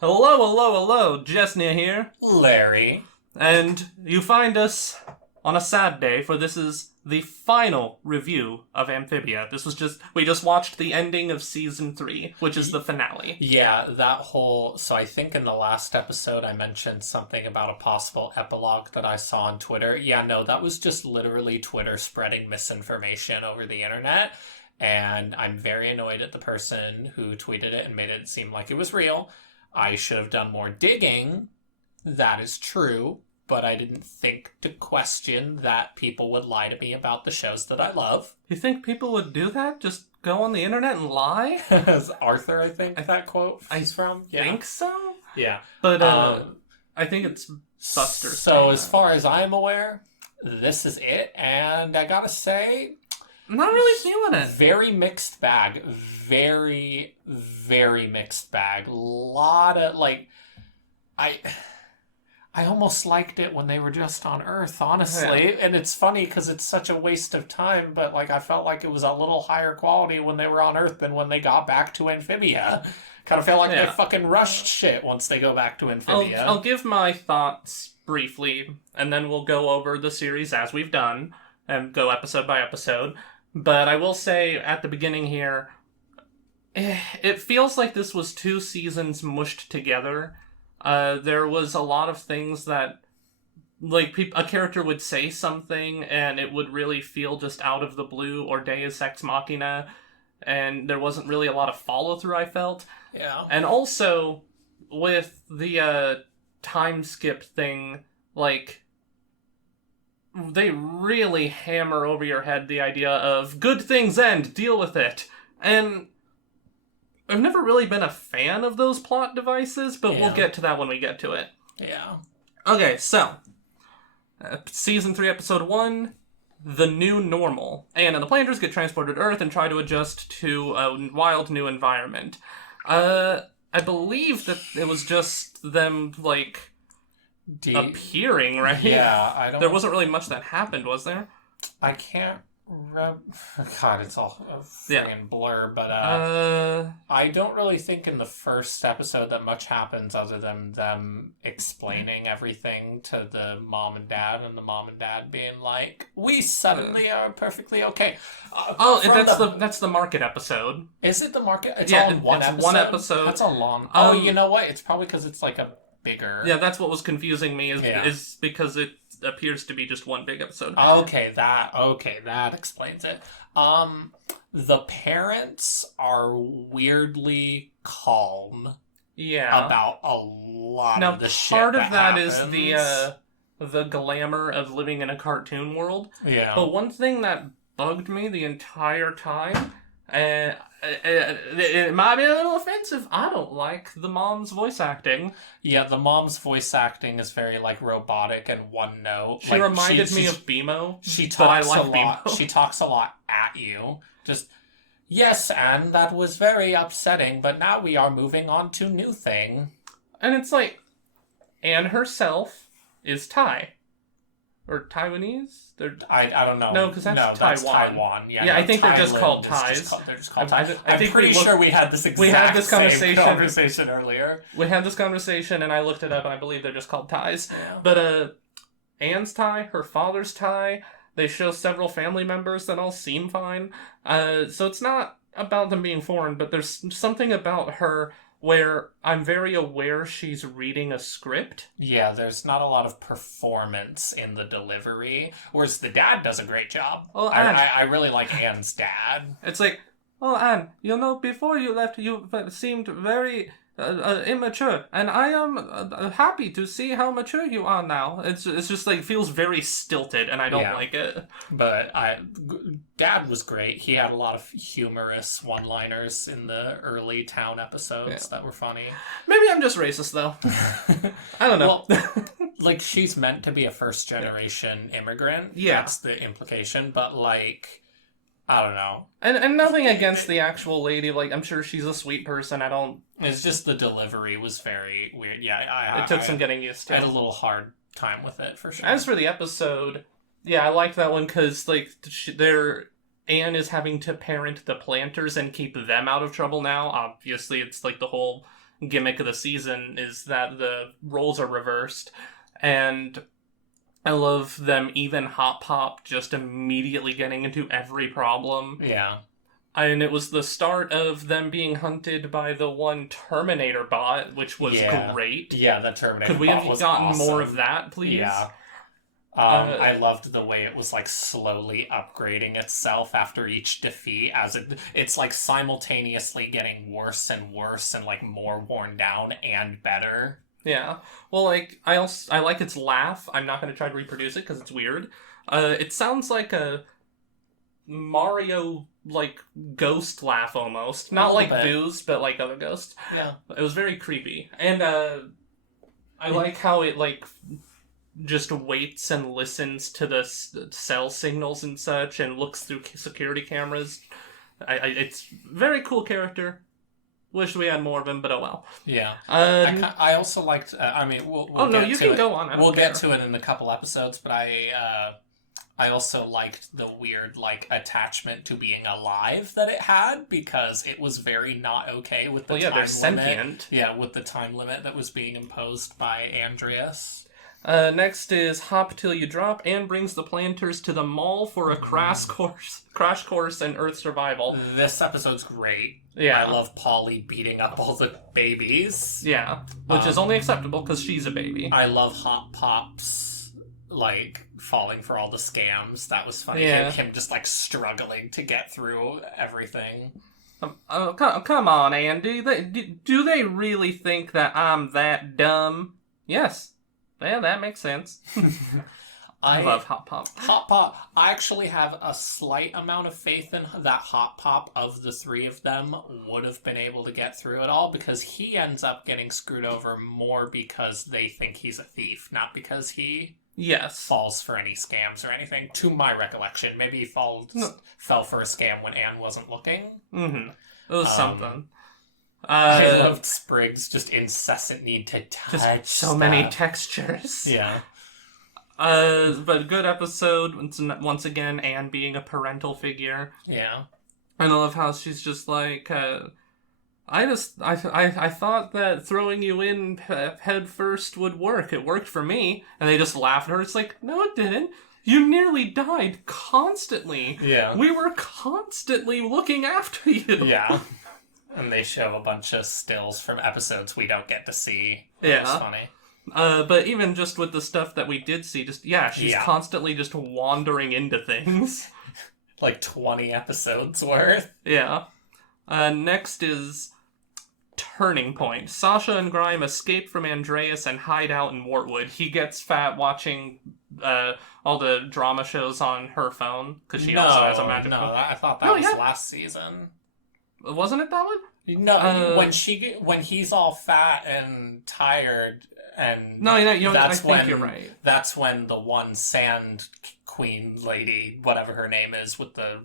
Hello, hello, hello, Jesnia here. Larry. And you find us on a sad day, for this is the final review of Amphibia. We just watched the ending of Season 3, which is the finale. Yeah, so I think in the last episode I mentioned something about a possible epilogue that I saw on Twitter. Yeah, no, that was just literally Twitter spreading misinformation over the internet. And I'm very annoyed at the person who tweeted it and made it seem like it was real. I should have done more digging. That is true. But I didn't think to question that people would lie to me about the shows that I love. You think people would do that? Just go on the internet and lie? As Arthur, I think that quote is from. I think so? Yeah. But I think it's Buster. So as far as I'm aware, this is it. And I gotta say, I'm not really feeling it. Very mixed bag. Very, very mixed bag. Lot of, I almost liked it when they were just on Earth, honestly. Yeah. And it's funny because it's such a waste of time, but I felt like it was a little higher quality when they were on Earth than when they got back to Amphibia. Kind of felt like they fucking rushed shit once they go back to Amphibia. I'll give my thoughts briefly, and then we'll go over the series as we've done, and go episode by episode. But I will say, at the beginning here, it feels like this was 2 seasons mushed together. There was a lot of things that, a character would say something, and it would really feel just out of the blue, or Deus Ex Machina, and there wasn't really a lot of follow-through, I felt. Yeah. And also, with the time skip thing, they really hammer over your head the idea of, good things end, deal with it. And I've never really been a fan of those plot devices, but we'll get to that when we get to it. Yeah. Okay, so, Season 3, Episode 1, The New Normal. Anne and the planters get transported to Earth and try to adjust to a wild new environment. I believe that it was just them, appearing, right? Yeah, There wasn't really much that happened, was there? I can't God, it's all a friggin' blur, but I don't really think in the first episode that much happens other than them explaining everything to the mom and dad, and the mom and dad being like, we suddenly are perfectly okay. That's the market episode. Is it the market? It's all in one episode? One episode. That's a long... you know what? It's probably because it's a bigger... Yeah, that's what was confusing me, is because it appears to be just one big episode. Okay, that explains it. The parents are weirdly calm. Yeah. About a lot of the shit part of that happens. Is the glamour of living in a cartoon world. Yeah. But one thing that bugged me the entire time, it might be a little offensive, I don't like the mom's voice acting. Yeah, the mom's voice acting is very robotic and one note. She reminded me of BMO. She talks a lot. BMO. She talks a lot at you. Just, yes, and that was very upsetting, but now we are moving on to new thing. And it's Anne herself is Thai. Or Taiwanese? I don't know. No, because that's Taiwan. That's Taiwan. Yeah, I think they're just called Thais. They're just called Thais. I'm pretty sure we had this same conversation earlier. We had this conversation, and I looked it up, and I believe they're just called Thais. Yeah. But Anne's Thai, her father's Thai. They show several family members that all seem fine. So it's not about them being foreign, but there's something about her where I'm very aware she's reading a script. Yeah, there's not a lot of performance in the delivery, whereas the dad does a great job. Well, I really like Anne's dad. It's Anne, before you left, you seemed very immature, and I am happy to see how mature you are now. It's just feels very stilted, and I don't like it. But Dad was great. He had a lot of humorous one-liners in the early town episodes that were funny. Maybe I'm just racist, though. I don't know. Well, she's meant to be a first-generation immigrant. Yeah. That's the implication, but I don't know. And nothing against the actual lady. I'm sure she's a sweet person. It's just the delivery was very weird. Yeah, it took some getting used to. I had a little hard time with it, for sure. As for the episode, I like that one because, Anne is having to parent the planters and keep them out of trouble now. Obviously, it's the whole gimmick of the season is that the roles are reversed, and I love them even Hop Pop just immediately getting into every problem. Yeah. And it was the start of them being hunted by the one Terminator bot, which was great. Yeah, the Terminator Could we bot have was gotten awesome. more of that, please? Yeah. I loved the way it was like slowly upgrading itself after each defeat, as it's like simultaneously getting worse and worse and like more worn down and better. Yeah. Well, like I like its laugh. I'm not going to try to reproduce it because it's weird. It sounds like a Mario like ghost laugh almost, not like Boo's, but like other ghosts. Yeah. It was very creepy, and I like how it like just waits and listens to the cell signals and such, and looks through security cameras. It's very cool character. Wish we had more of him, but oh well. Yeah. I also liked. I mean, we'll get you to can it. go on. We'll get to it in a couple episodes, but I also liked the weird like attachment to being alive that it had, because it was very not okay with the time limit. They're sentient. Yeah, with the time limit that was being imposed by Andreas. Next is Hop Till You Drop. Anne brings the planters to the mall for a crash course in Earth survival. This episode's great. Yeah. I love Polly beating up all the babies. Yeah, which is only acceptable because she's a baby. I love Hop Pop's, like, falling for all the scams. That was funny. Yeah. Him just, like, struggling to get through everything. Come on, Anne. Do they really think that I'm that dumb? Yes. Yeah, that makes sense. I love Hop Pop. Hop Pop. I actually have a slight amount of faith in that Hop Pop of the three of them would have been able to get through it all, because he ends up getting screwed over more because they think he's a thief, not because he falls for any scams or anything, to my recollection. Maybe he fell for a scam when Anne wasn't looking. Mm-hmm. It was something. I loved Sprig's just incessant need to touch just so many textures. Yeah. But good episode. Once again, Anne being a parental figure. Yeah. And I love how she's just like, I thought that throwing you in head first would work. It worked for me. And they just laugh at her. It's like, no, it didn't. You nearly died constantly. Yeah. We were constantly looking after you. Yeah. And they show a bunch of stills from episodes we don't get to see. It was funny. But even just with the stuff that we did see, she's constantly just wandering into things. Like 20 episodes worth. Yeah. Next is Turning Point. Sasha and Grime escape from Andreas and hide out in Wartwood. He gets fat watching all the drama shows on her phone, because she also has a magic phone. I thought that was last season. Wasn't it that one? No, when he's all fat and tired, and I think you're right. That's when the one Sand Queen lady, whatever her name is, with the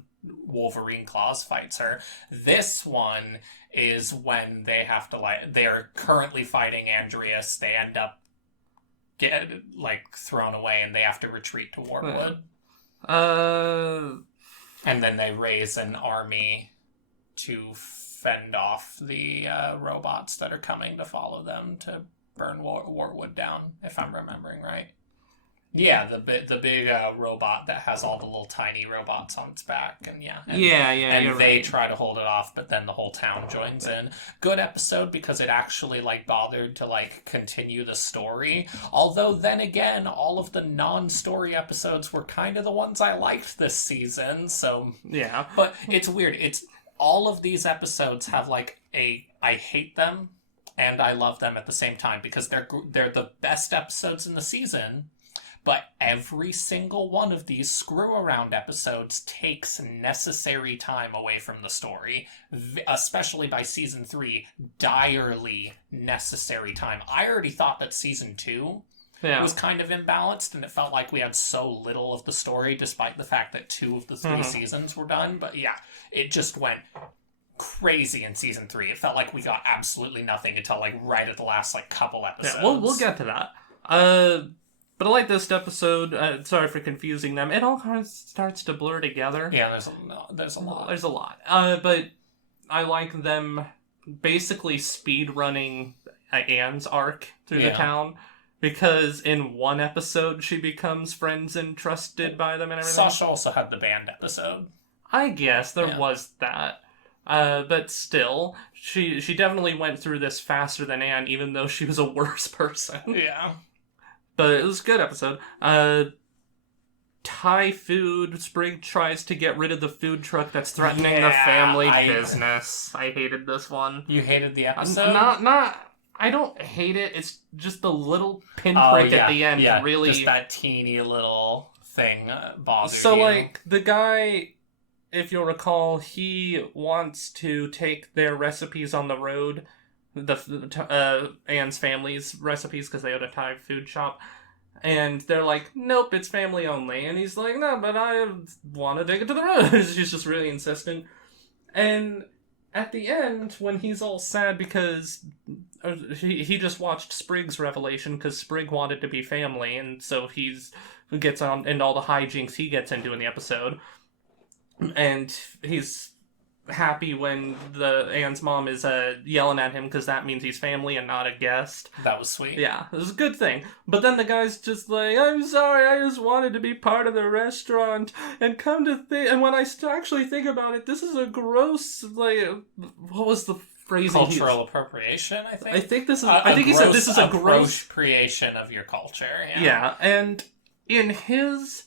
Wolverine claws, fights her. This one is when they have to they're currently fighting Andreas. They end up get thrown away, and they have to retreat to Wartwood. And then they raise an army to fend off the robots that are coming to follow them to burn Wartwood down, if I'm remembering right. Yeah, the big robot that has all the little tiny robots on its back, and and they try to hold it off, but then the whole town joins in. Good episode, because it actually bothered to continue the story. Although then again, all of the non-story episodes were kind of the ones I liked this season. So yeah, but it's weird. It's all of these episodes have I hate them and I love them at the same time, because they're the best episodes in the season. But every single one of these screw-around episodes takes necessary time away from the story, especially by Season 3, direly necessary time. I already thought that Season 2 was kind of imbalanced, and it felt like we had so little of the story, despite the fact that 2 of the 3 seasons were done. But yeah, it just went crazy in Season 3. It felt like we got absolutely nothing until right at the last couple episodes. Yeah, we'll get to that. But I like this episode. Sorry for confusing them. It all kind of starts to blur together. Yeah, there's a lot. There's a lot. But I like them basically speed running Anne's arc through the Yeah. town. Because in one episode, she becomes friends and trusted by them and everything. Sasha also had the band episode. I guess there Yeah. was that. But still, she definitely went through this faster than Anne, even though she was a worse person. Yeah. But it was a good episode. Thai food. Sprig tries to get rid of the food truck that's threatening the family business. I hated this one. You hated the episode? Not. I don't hate it. It's just the little pinprick at the end. Really, just that teeny little thing bothered you. So, like, the guy, if you'll recall, he wants to take their recipes on the road, Anne's family's recipes, because they own a Thai food shop, and they're like, nope, it's family only. And he's like, no, but I want to take it to the road. She's just really insistent. And at the end, when he's all sad because he just watched Sprig's revelation because Sprig wanted to be family, and so he gets on into all the hijinks he gets into in the episode. And he's happy when Anne's mom is yelling at him because that means he's family and not a guest. That was sweet. Yeah, it was a good thing. But then the guy's just like, I'm sorry, I just wanted to be part of the restaurant. And come to think, and when I actually think about it, this is a gross, like, what was the phrase? Cultural appropriation, I think. I think this is. I think he said this is a gross creation of your culture. Yeah. Yeah, and in his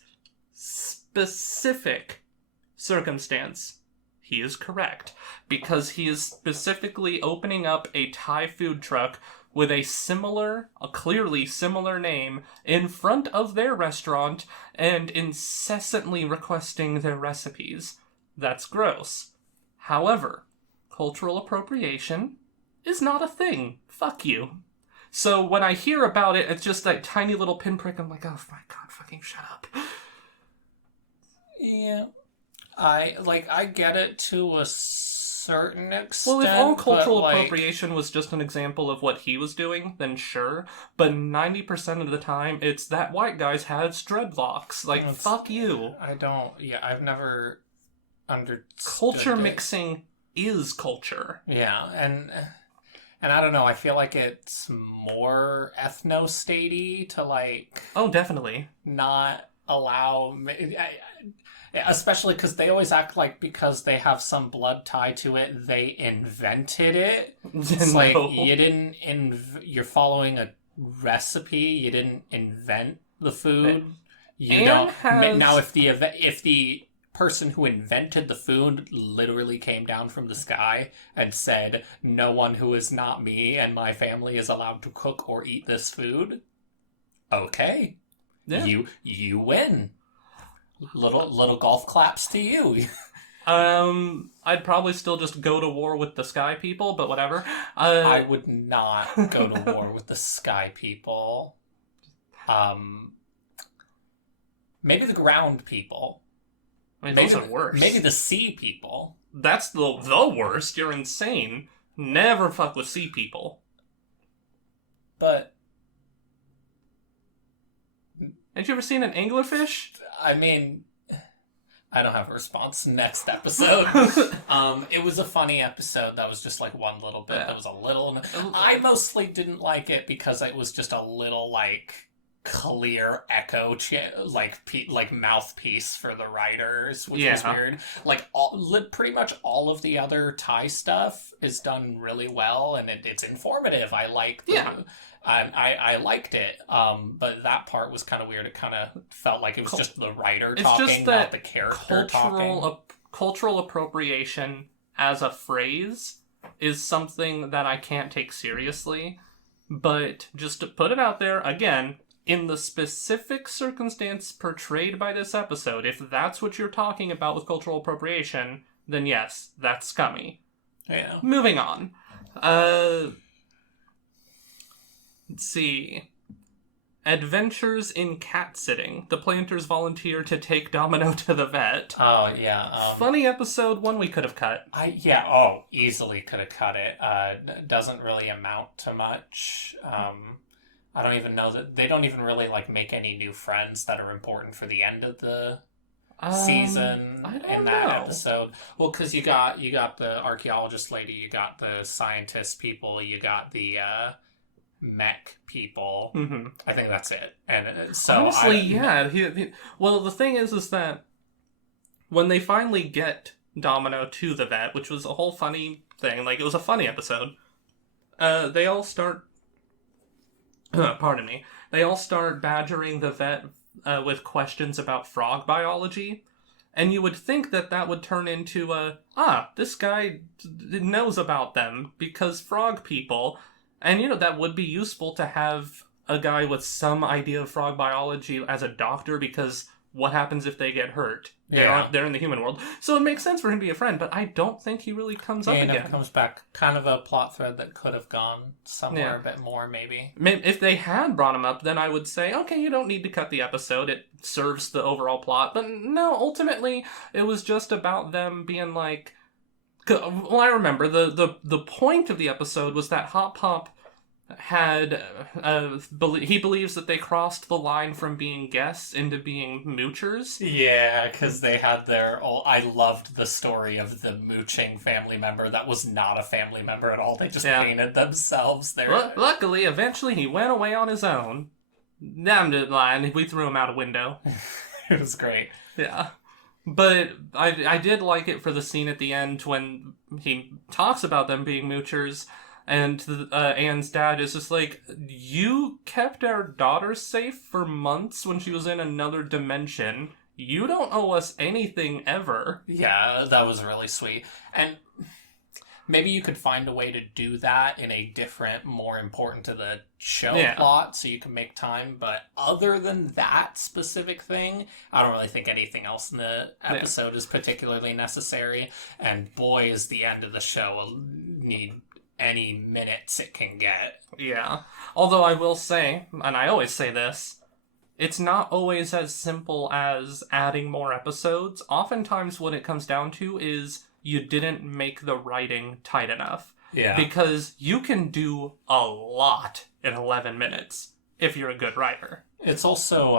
specific circumstance, he is correct, because he is specifically opening up a Thai food truck with a clearly similar name in front of their restaurant and incessantly requesting their recipes. That's gross. However, cultural appropriation is not a thing. Fuck you. So when I hear about it, it's just that tiny little pinprick. I'm like, oh my god, fucking shut up. Yeah. I get it to a certain extent. Well, if all cultural appropriation was just an example of what he was doing, then sure. But 90% of the time, it's that white guy's has dreadlocks. Like, fuck you. I've never understood Culture mixing is culture. Yeah, and I don't know, I feel like it's more ethno-statey to, like... Oh, definitely. Not allow... Especially because they always act like because they have some blood tie to it, they invented it. It's No. like, you didn't... you're following a recipe, you didn't invent the food. You don't... Now, if the person who invented the food literally came down from the sky and said, no one who is not me and my family is allowed to cook or eat this food, okay. Yeah. You win. Little golf claps to you. I'd probably still just go to war with the sky people, but whatever. I would not go to war with the sky people. Maybe the ground people. I mean, those are worse. Maybe the sea people. That's the worst. You're insane. Never fuck with sea people. But... Had you ever seen an anglerfish? I mean, I don't have a response. Next episode. It was a funny episode. That was just like one little bit. That was a little... I mostly didn't like it because it was just a little, like, clear echo, like mouthpiece for the writers, which was weird. Like, pretty much all of the other Thai stuff is done really well, and it's informative. I like I liked it, but that part was kind of weird. It kind of felt like it was just the writer talking, not the character talking. Cultural appropriation as a phrase is something that I can't take seriously, but just to put it out there, again, in the specific circumstance portrayed by this episode, if that's what you're talking about with cultural appropriation, then yes, that's scummy. Yeah. Moving on. Let's see. Adventures in cat sitting. The planters volunteer to take Domino to the vet. Oh, yeah. Funny episode, one we could have cut. Easily could have cut it. Doesn't really amount to much. I don't even know that... They don't even really, like, make any new friends that are important for the end of the season I don't in that know. episode? Well, because you got the archaeologist lady, you got the scientist people, you got the mech people. Mm-hmm. I think that's it. And so honestly, yeah. Well, the thing is that when they finally get Domino to the vet, which was a whole funny thing, like it was a funny episode. They all start. Pardon me. They all start badgering the vet with questions about frog biology. And you would think that would turn into this guy knows about them because frog people. And, that would be useful to have a guy with some idea of frog biology as a doctor because what happens if they get hurt? They're in the human world. So it makes sense for him to be a friend, but I don't think he really comes up again. He never comes back. Kind of a plot thread that could have gone somewhere a bit more, maybe. If they had brought him up, then I would say, okay, you don't need to cut the episode. It serves the overall plot. But no, ultimately, it was just about them being like... Well, I remember the point of the episode was that Hop Pop had he believes that they crossed the line from being guests into being moochers. Yeah, because they had their... I loved the story of the mooching family member that was not a family member at all. They just painted themselves there. Luckily, eventually he went away on his own. Down the line, we threw him out a window. It was great. Yeah. But I did like it for the scene at the end when he talks about them being moochers. And Anne's dad is just like, you kept our daughter safe for months when she was in another dimension. You don't owe us anything ever. Yeah, that was really sweet. And maybe you could find a way to do that in a different, more important to the show plot so you can make time. But other than that specific thing, I don't really think anything else in the episode is particularly necessary. And boy, is the end of the show will need any minutes it can get. Yeah. Although I will say, and I always say this, it's not always as simple as adding more episodes. Oftentimes what it comes down to is you didn't make the writing tight enough. Yeah. Because you can do a lot in 11 minutes if you're a good writer. It's also,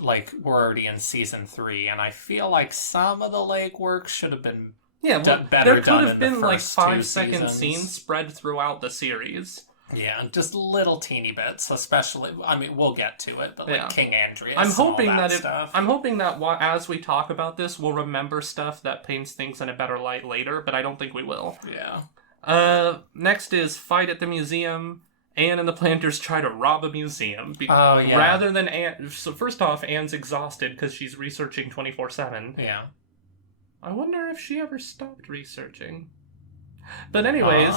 we're already in season 3, and I feel like some of the legwork should have been there could have been 5-second scenes spread throughout the series. Yeah, just little teeny bits, especially. I mean, we'll get to it, but King Andreas. I'm hoping stuff. I'm hoping that as we talk about this, we'll remember stuff that paints things in a better light later. But I don't think we will. Yeah. Next is fight at the museum. Anne and the planters try to rob a museum. Rather than Anne. So first off, Anne's exhausted because she's researching 24/7. Yeah. I wonder if she ever stopped researching. But anyways,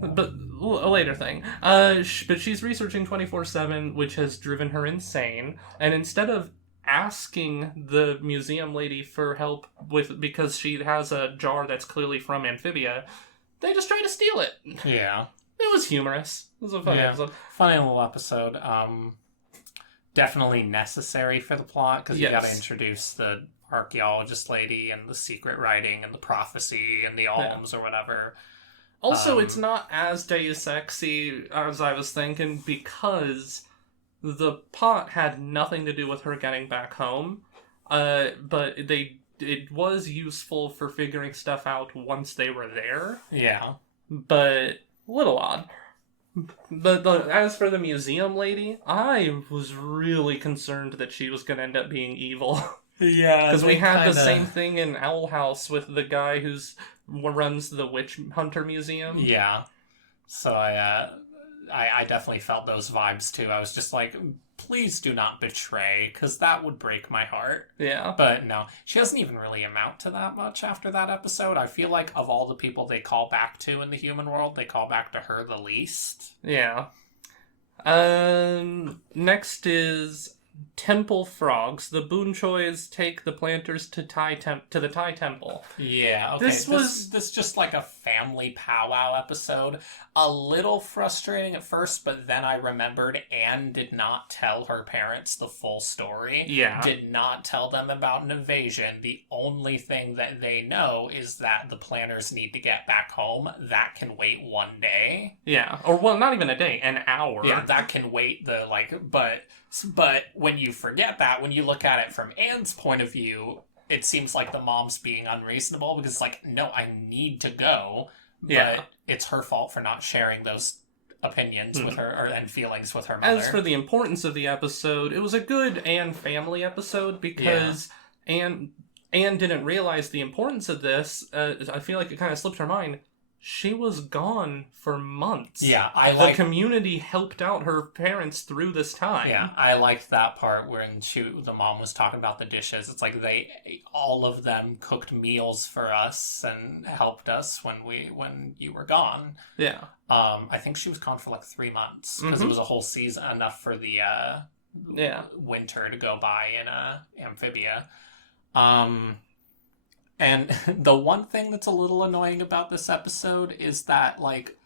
but a later thing. But she's researching 24/7, which has driven her insane. And instead of asking the museum lady for help because she has a jar that's clearly from Amphibia, they just try to steal it. Yeah. It was humorous. It was a fun episode. Funny little episode. Definitely necessary for the plot because you got to introduce the archaeologist lady and the secret writing and the prophecy and the alms or whatever. Also, it's not as Deus Exy as I was thinking because the plot had nothing to do with her getting back home, but it was useful for figuring stuff out once they were there. Yeah. But a little odd. But as for the museum lady, I was really concerned that she was going to end up being evil. Yeah, because we had the same thing in Owl House with the guy who runs the Witch Hunter Museum. Yeah, so I definitely felt those vibes too. I was just like, please do not betray, because that would break my heart. Yeah, but no, she doesn't even really amount to that much after that episode. I feel like of all the people they call back to in the human world, they call back to her the least. Yeah. Next is Temple Frogs. The Boonchoys take the planters to the Thai temple. Yeah, okay. This just like a family powwow episode. A little frustrating at first, but then I remembered Anne did not tell her parents the full story. Yeah. Did not tell them about an invasion. The only thing that they know is that the planners need to get back home. That can wait one day. Yeah. Or, well, not even a day, an hour. Yeah, that can wait but when you forget that, when you look at it from Anne's point of view, it seems like the mom's being unreasonable because it's like, no, I need to go, but Yeah. it's her fault for not sharing those opinions with her and feelings with her mother. As for the importance of the episode, it was a good Anne family episode because Anne didn't realize the importance of this. I feel like it kind of slipped her mind. She was gone for months. Yeah, the community helped out her parents through this time. Yeah, I liked that part when the mom was talking about the dishes. It's like all of them cooked meals for us and helped us when you were gone. Yeah. I think she was gone for like 3 months because it was a whole season, enough for the winter to go by in Amphibia. And the one thing that's a little annoying about this episode is that, like,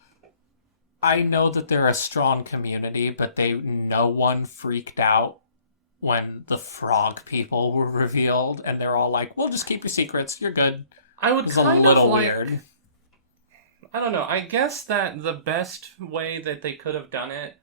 I know that they're a strong community, but no one freaked out when the frog people were revealed, and they're all like, "Well, just keep your secrets. You're good." I would kind of like, weird. I don't know. I guess that the best way that they could have done it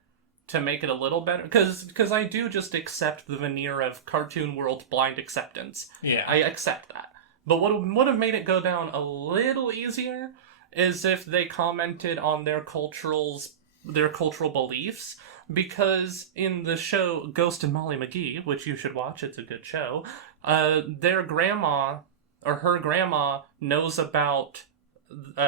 to make it a little better, because I do just accept the veneer of cartoon world blind acceptance. Yeah, I accept that. But what would have made it go down a little easier is if they commented on their cultural beliefs, because in the show Ghost and Molly McGee, which you should watch, it's a good show, their grandma, or her grandma, knows about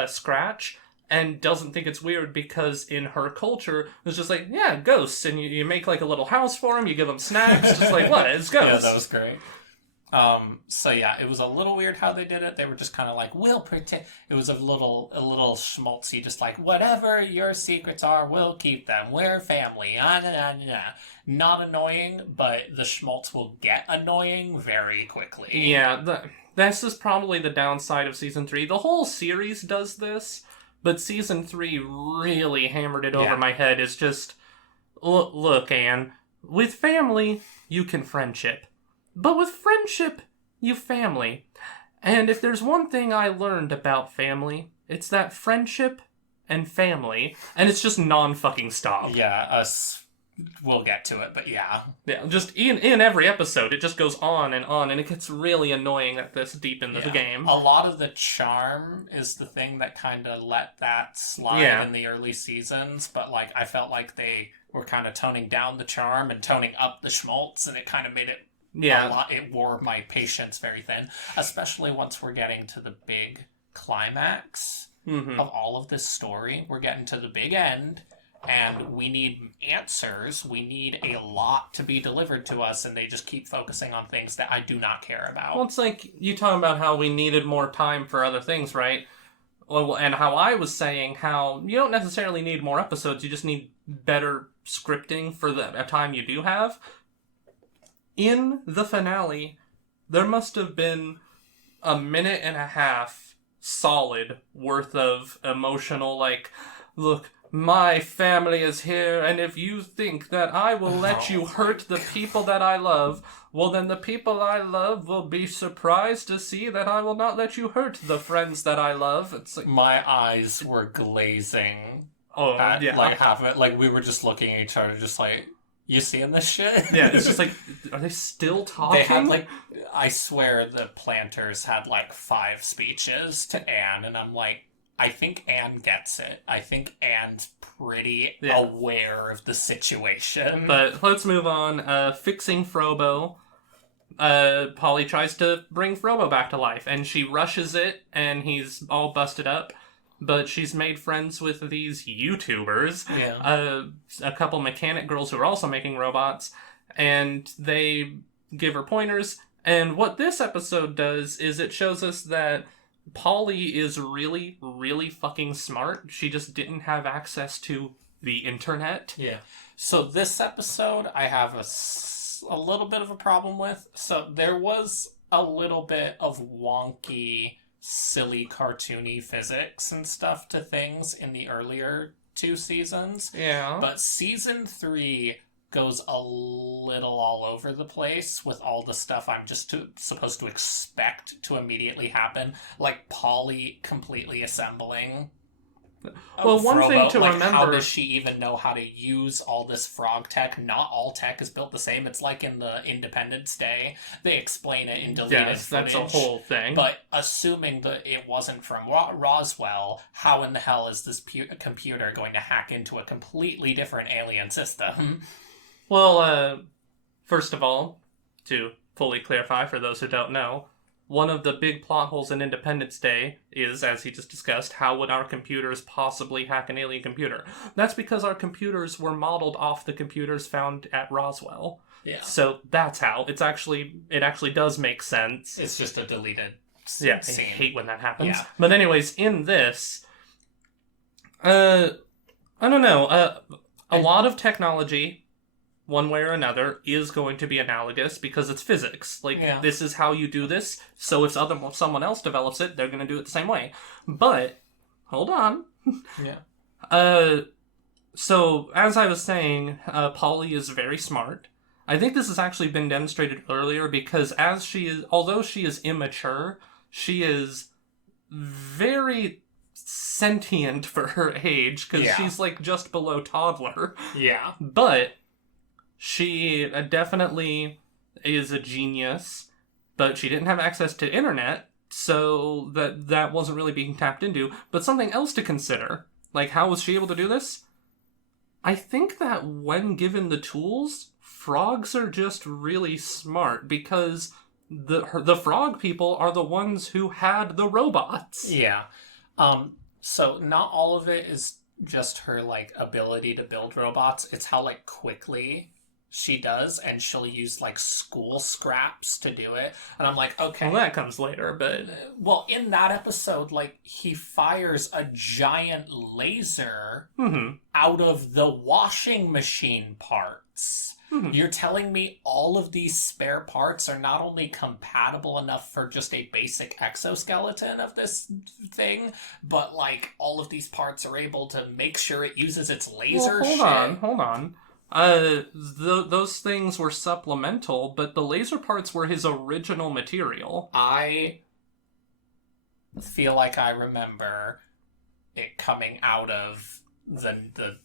Scratch and doesn't think it's weird because in her culture, it's just like, yeah, ghosts, and you make like a little house for them, you give them snacks, just like, what, it's ghosts. Yeah, that was great. So yeah, it was a little weird how they did it. They were just kind of like, we'll pretend. It was a little schmaltzy, just like, whatever your secrets are, we'll keep them. We're family. Not annoying, but the schmaltz will get annoying very quickly. Yeah, this is probably the downside of Season 3. The whole series does this, but Season 3 really hammered it over my head. It's just, look, Anne, with family, you can friendship. But with friendship, you family. And if there's one thing I learned about family, it's that friendship and family, and it's just non-fucking stop. Yeah, we'll get to it, but yeah. Yeah, just in every episode, it just goes on, and it gets really annoying at this deep into the game. A lot of the charm is the thing that kind of let that slide in the early seasons, but like I felt like they were kind of toning down the charm and toning up the schmaltz, and it kind of made it a lot. It wore my patience very thin, especially once we're getting to the big climax of all of this story. We're getting to the big end, and we need answers. We need a lot to be delivered to us, and they just keep focusing on things that I do not care about. Well, it's like you talking about how we needed more time for other things, right? Well, and how I was saying how you don't necessarily need more episodes, you just need better scripting for the time you do have. In the finale, there must have been a minute and a half solid worth of emotional, like, look, my family is here, and if you think that I will let you hurt the people that I love, well, then the people I love will be surprised to see that I will not let you hurt the friends that I love. It's like, my eyes were glazing. Like we were just looking at each other, just like, you seeing this shit? Yeah, it's just like, are they still talking? They had I swear the planters had 5 speeches to Anne, and I'm like, I think Anne gets it. I think Anne's pretty aware of the situation. But let's move on. Fixing Frobo. Polly tries to bring Frobo back to life, and she rushes it, and he's all busted up. But she's made friends with these YouTubers, a couple mechanic girls who are also making robots, and they give her pointers. And what this episode does is it shows us that Polly is really, really fucking smart. She just didn't have access to the internet. Yeah. So this episode, I have a little bit of a problem with. So there was a little bit of wonky, silly, cartoony physics and stuff to things in the earlier 2 seasons. Yeah. But season 3 goes a little all over the place with all the stuff I'm just supposed to expect to immediately happen. Like Polly completely assembling Well, one Frobo, thing to like, remember... how does she even know how to use all this frog tech? Not all tech is built the same. It's like in the Independence Day. They explain it in deleted footage. That's a whole thing. But assuming that it wasn't from Roswell, how in the hell is this computer going to hack into a completely different alien system? Well, first of all, to fully clarify for those who don't know, one of the big plot holes in Independence Day is, as he just discussed, how would our computers possibly hack an alien computer? That's because our computers were modeled off the computers found at Roswell. Yeah. So that's how. It actually does make sense. It's just a deleted scene. I hate when that happens. Yeah. But anyways, in this, I don't know, a lot of technology, one way or another, is going to be analogous because it's physics. This is how you do this, so if someone else develops it, they're going to do it the same way. But, hold on. Yeah. So, as I was saying, Polly is very smart. I think this has actually been demonstrated earlier because although she is immature, she is very sentient for her age because she's just below toddler. Yeah. But she definitely is a genius, but she didn't have access to internet, so that wasn't really being tapped into. But something else to consider, how was she able to do this? I think that when given the tools, frogs are just really smart because the frog people are the ones who had the robots. Yeah. So not all of it is just her ability to build robots. It's how quickly she does, and she'll use school scraps to do it. And I'm like, okay. Well, that comes later, but well, in that episode, he fires a giant laser out of the washing machine parts. Mm-hmm. You're telling me all of these spare parts are not only compatible enough for just a basic exoskeleton of this thing, but all of these parts are able to make sure it uses its laser shit? Hold on. Those things were supplemental, but the laser parts were his original material. I feel like I remember it coming out of the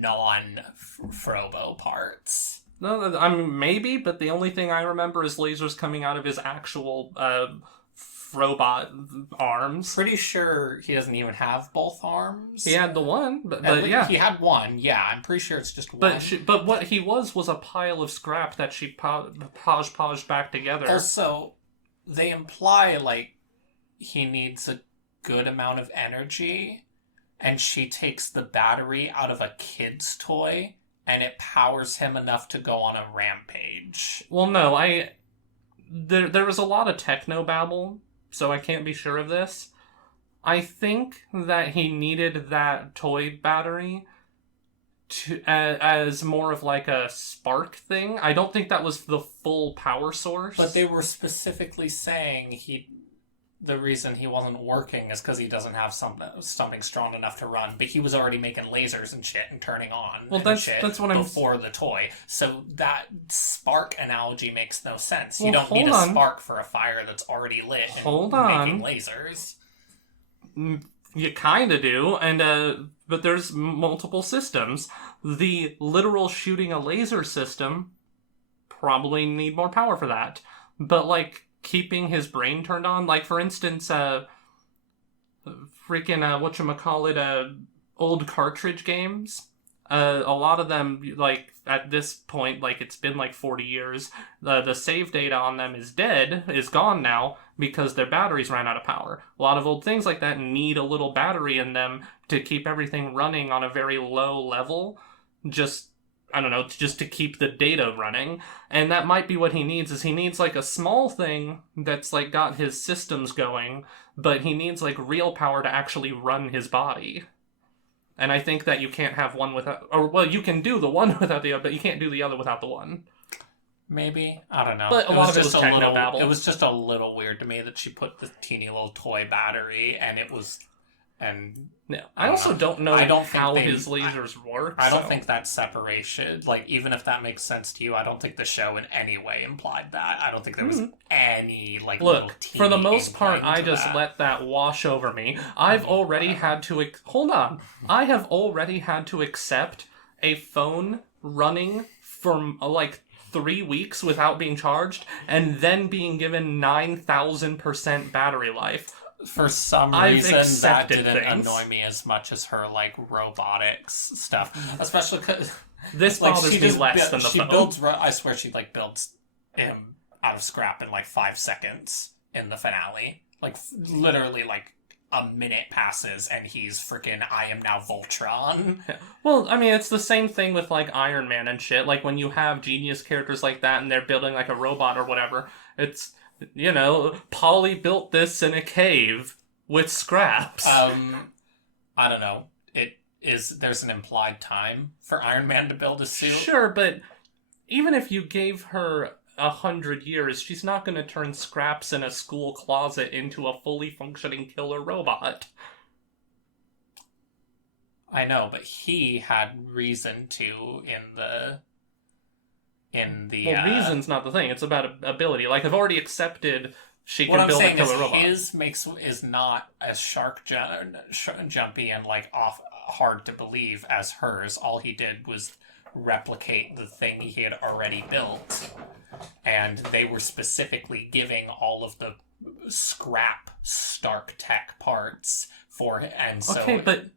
non-Frobo parts. No, I mean, maybe, but the only thing I remember is lasers coming out of his actual, robot arms. Pretty sure he doesn't even have both arms. He had the one, but yeah. He had one, yeah. I'm pretty sure it's just one. But what he was a pile of scrap that she podged back together. Also, they imply, he needs a good amount of energy, and she takes the battery out of a kid's toy, and it powers him enough to go on a rampage. Well, no, there was a lot of technobabble, so I can't be sure of this. I think that he needed that toy battery as more of a spark thing. I don't think that was the full power source. But they were specifically saying the reason he wasn't working is because he doesn't have something strong enough to run. But he was already making lasers and shit and turning on that's what before the toy. So that spark analogy makes no sense. You don't need a spark for a fire that's already lit and making lasers. You kind of do, but there's multiple systems. The literal shooting a laser system probably need more power for that. But keeping his brain turned on, for instance, old cartridge games. A lot of them, at this point, it's been 40 years, the save data on them is gone now because their batteries ran out of power. A lot of old things like that need a little battery in them to keep everything running on a very low level, just to keep the data running. And that might be what he needs, is he needs a small thing that's got his systems going, but he needs real power to actually run his body. And I think that you can't have one without, you can do the one without the other, but you can't do the other without the one. Maybe. I don't know. But a lot of it was technobabble. It was just a little weird to me that she put the teeny little toy battery, and it was And Yeah. I also don't know how think his lasers work. I don't think that separation, like, even if that makes sense to you, I don't think the show in any way implied that. I don't think there was any, like, little teeny for the most part, inkling I to just that. let that wash over me. I've already had to... Hold on. I have already had to accept a phone running for, like, 3 weeks without being charged, and then being given 9,000% battery life. For some reason, that didn't annoy me as much as her, like, robotics stuff. Especially because... This like, bothers me less than the phone. Builds... I swear she, like, builds him out of scrap in, like, 5 seconds in the finale. Like, literally, like, a minute passes and he's freaking, I am now Voltron. Yeah. Well, I mean, it's the same thing with, like, Iron Man and shit. Like, when you have genius characters like that and they're building, like, a robot or whatever, it's... You know, Polly built this in a cave with scraps. I don't know. There's an implied time for Iron Man to build a suit. Sure, but even if you gave her 100 years, she's not going to turn scraps in a school closet into a fully functioning killer robot. I know, but he had reason to Well, reason's not the thing. It's about ability. Like, I've already accepted she can build a killer robot. What I'm saying is his is not as jumpy and, like, hard to believe as hers. All he did was replicate the thing he had already built. And they were specifically giving all of the scrap Stark Tech parts for it. And so... Okay, but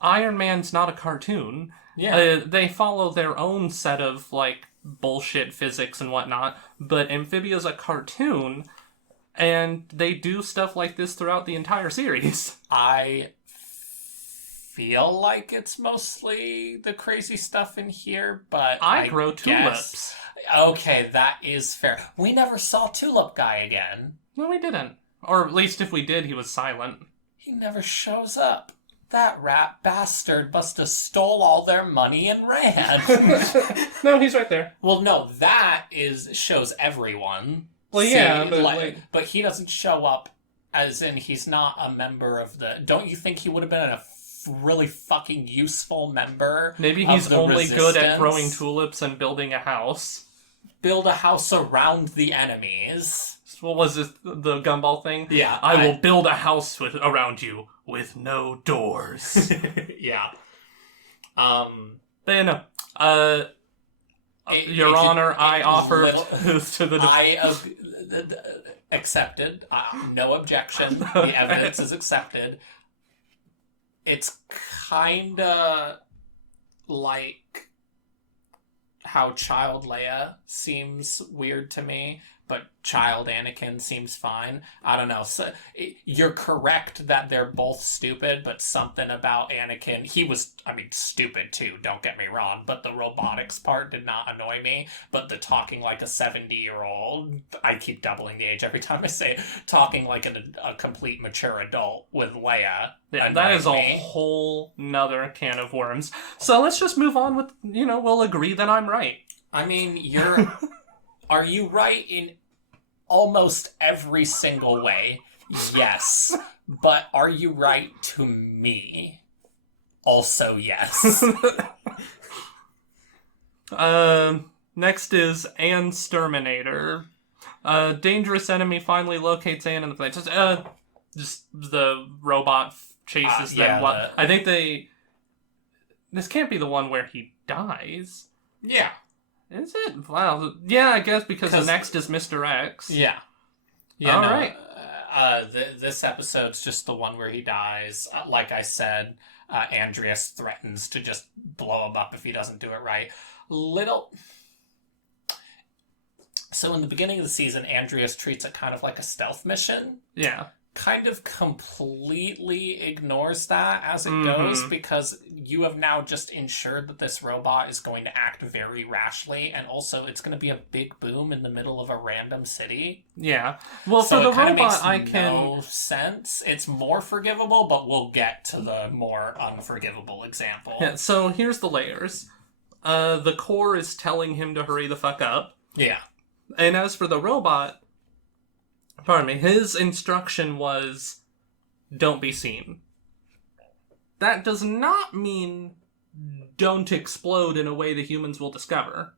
Iron Man's not a cartoon. Yeah. They follow their own set of, like, bullshit physics and whatnot, but Amphibia's a cartoon, and they do stuff like this throughout the entire series. I feel like it's mostly the crazy stuff in here, but I grow tulips. Okay, that is fair. We never saw Tulip Guy again. No, we didn't. Or at least if we did, he was silent. He never shows up. That rat bastard must have stole all their money and ran. No, he's right there. Well, no, that shows everyone. Well, yeah, but but he doesn't show up as in he's not a member of the... Don't you think he would have been a really fucking useful member? Maybe he's only good at growing tulips and building a house. Build a house around the enemies. What was this, the gumball thing? Yeah. I will build a house around you with no doors. Yeah. But you know, Your Honor, I offer to the... I accepted. No objection. The evidence is accepted. It's kinda like how Child Leia seems weird to me, but Child Anakin seems fine. I don't know. So, you're correct that they're both stupid, but something about Anakin... He was, stupid too, don't get me wrong, but the robotics part did not annoy me. But the talking like a 70-year-old... I keep doubling the age every time I say it. Talking like a complete mature adult with Leia. Yeah, that is a whole nother can of worms. So let's just move on with, we'll agree that I'm right. You're... Are you right in almost every single way? Yes. But are you right to me? Also yes. Next is Anne's Terminator. Dangerous enemy finally locates Anne in the place. Just the robot chases them. I think this can't be the one where he dies. Yeah. Is it? Wow. Yeah, I guess because the next is Mr. X. Yeah. All right. This episode's just the one where he dies. Like I said, Andreas threatens to just blow him up if he doesn't do it right. So in the beginning of the season, Andreas treats it kind of like a stealth mission. Yeah. Kind of completely ignores that as it goes, because you have now just ensured that this robot is going to act very rashly, and also it's going to be a big boom in the middle of a random city. Yeah. Well, so for the robot, I can... no sense. It's more forgivable, but we'll get to the more unforgivable example. Yeah, so here's the layers. The core is telling him to hurry the fuck up. Yeah. And as for the robot... Pardon me, his instruction was, don't be seen. that does not mean don't explode in a way the humans will discover.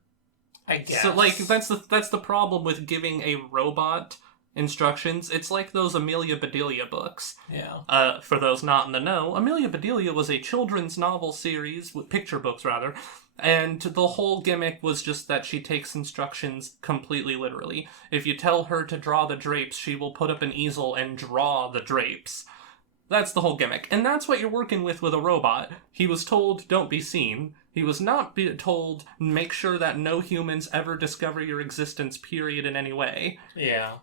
I guess. So, like, that's the problem with giving a robot instructions. It's like those Amelia Bedelia books. Yeah. For those not in the know, Amelia Bedelia was a children's novel series, with picture books rather, and the whole gimmick was just that she takes instructions completely literally. If you tell her to draw the drapes, she will put up an easel and draw the drapes. That's the whole gimmick. And that's what you're working with a robot. He was told, don't be seen. He was not told, make sure that no humans ever discover your existence, period, in any way. Yeah.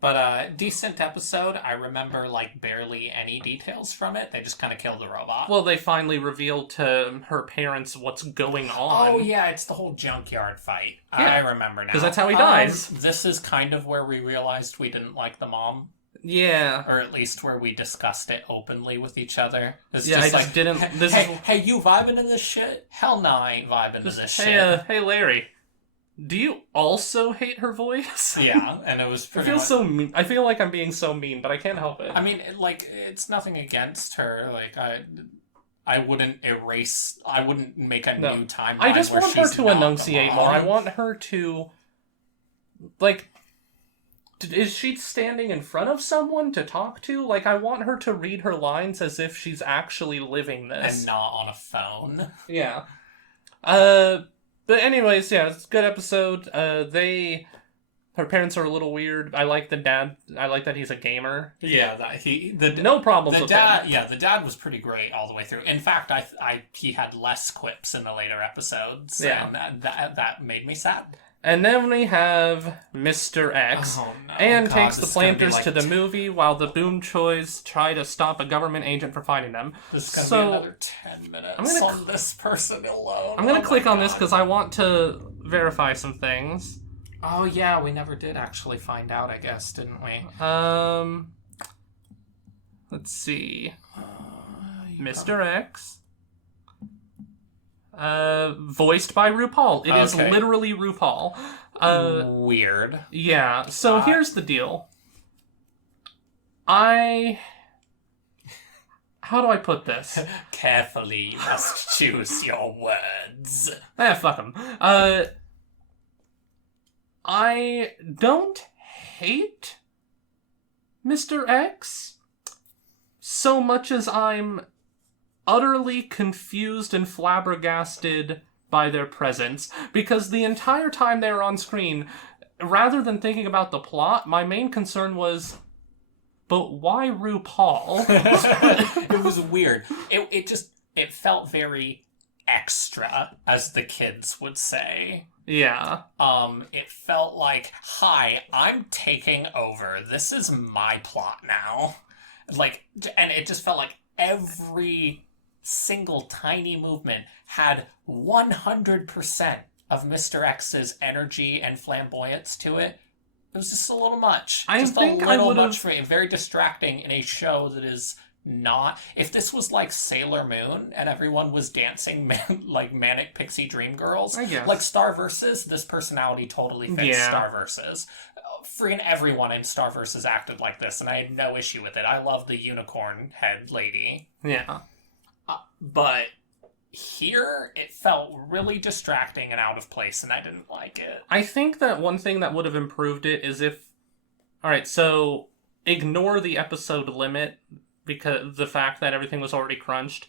But decent episode. I remember, like, barely any details from it. They just kind of killed the robot. Well, they finally revealed to her parents what's going on. Oh, yeah, it's the whole junkyard fight. Yeah. I remember now. Because that's how he dies. This is kind of where we realized we didn't like the mom. Yeah. Or at least where we discussed it openly with each other. It's yeah, just I just didn't... Hey, you vibing in this shit? Hell no, I ain't vibing in this shit. Hey, Larry. Do you also hate her voice? Yeah, and it was pretty so mean. I feel like I'm being so mean, but I can't help it. I mean, like, it's nothing against her. Like, I wouldn't erase... I wouldn't make a new timeline. I just want her to enunciate more. I want her to... Like... Is she standing in front of someone to talk to? Like, I want her to read her lines as if she's actually living this. And not on a phone. Yeah. But anyways, yeah, it's a good episode. Her parents are a little weird. I like the dad. I like that he's a gamer. Yeah, no problems with dad. Yeah, the dad was pretty great all the way through. In fact, he had less quips in the later episodes. Yeah, and that made me sad. And then we have Mr. X. Oh, no. Anne takes the planters to the movie while the Boom Choys try to stop a government agent from finding them. This is going to be another 10 minutes on this person alone. I'm going to click on this because I want to verify some things. Oh, yeah, we never did actually find out, I guess, didn't we? Let's see. Mr. X. Voiced by RuPaul. It is literally RuPaul. Weird. Yeah, so here's the deal. How do I put this? Carefully, you must choose your words. Fuck them. I don't hate Mr. X so much as I'm utterly confused and flabbergasted by their presence, because the entire time they were on screen, rather than thinking about the plot, my main concern was, but why RuPaul? It was weird. It felt very extra, as the kids would say. Yeah. It felt like, hi, I'm taking over. This is my plot now. Like, and it just felt like every single tiny movement had 100% of Mr. X's energy and flamboyance to it. It was just a little much. Just a little much for me. Very distracting in a show that is not... If this was like Sailor Moon and everyone was dancing like Manic Pixie Dream Girls, like Starversus, this personality totally fits Starversus. Freaking everyone in Starversus acted like this, and I had no issue with it. I love the unicorn head lady. Yeah. But here, it felt really distracting and out of place, and I didn't like it. I think that one thing that would have improved it is if... Alright, so ignore the episode limit, because the fact that everything was already crunched.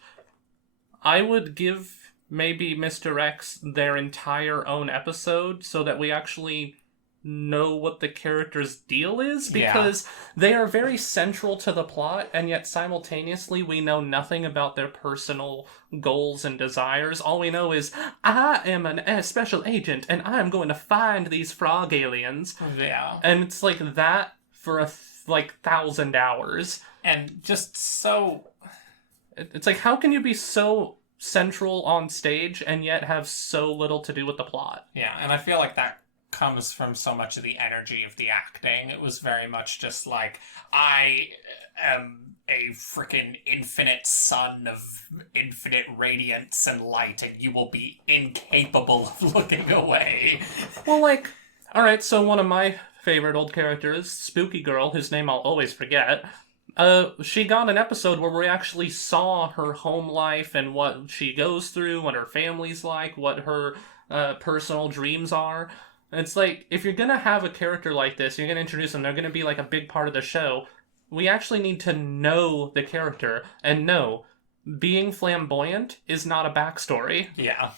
I would give maybe Mr. X their entire own episode so that we actually know what the character's deal is, because they are very central to the plot, and yet simultaneously we know nothing about their personal goals and desires. All we know is, I am a special agent, and I am going to find these frog aliens. Yeah. And it's like that for 1,000 hours. And just so... It's like, how can you be so central on stage and yet have so little to do with the plot? Yeah, and I feel like that comes from so much of the energy of the acting. It was very much just like, I am a freaking infinite sun of infinite radiance and light, and you will be incapable of looking away. Well, like, alright, so one of my favorite old characters, Spooky Girl, whose name I'll always forget, She got an episode where we actually saw her home life and what she goes through, what her family's like, what her personal dreams are. It's like, if you're gonna have a character like this, you're gonna introduce them, they're gonna be like a big part of the show. We actually need to know the character, and no, being flamboyant is not a backstory. Yeah.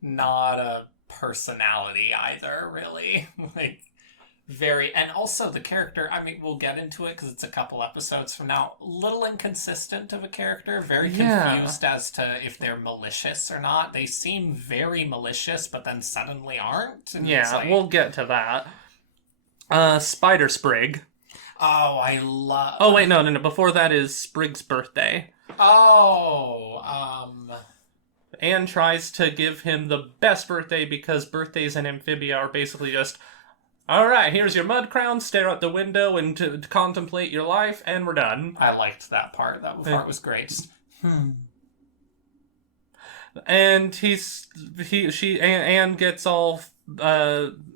Not a personality either, really. Like, very, and also the character, I mean, we'll get into it because it's a couple episodes from now, little inconsistent of a character, very confused as to if they're malicious or not. They seem very malicious, but then suddenly aren't. And Yeah, like, we'll get to that. Spider Sprig. oh, I love... Oh, wait, no. Before that is Sprig's birthday. Oh, Anne tries to give him the best birthday because birthdays in Amphibia are basically just, alright, here's your mud crown, stare out the window and to contemplate your life, and we're done. I liked that part. That part was great. And Anne gets all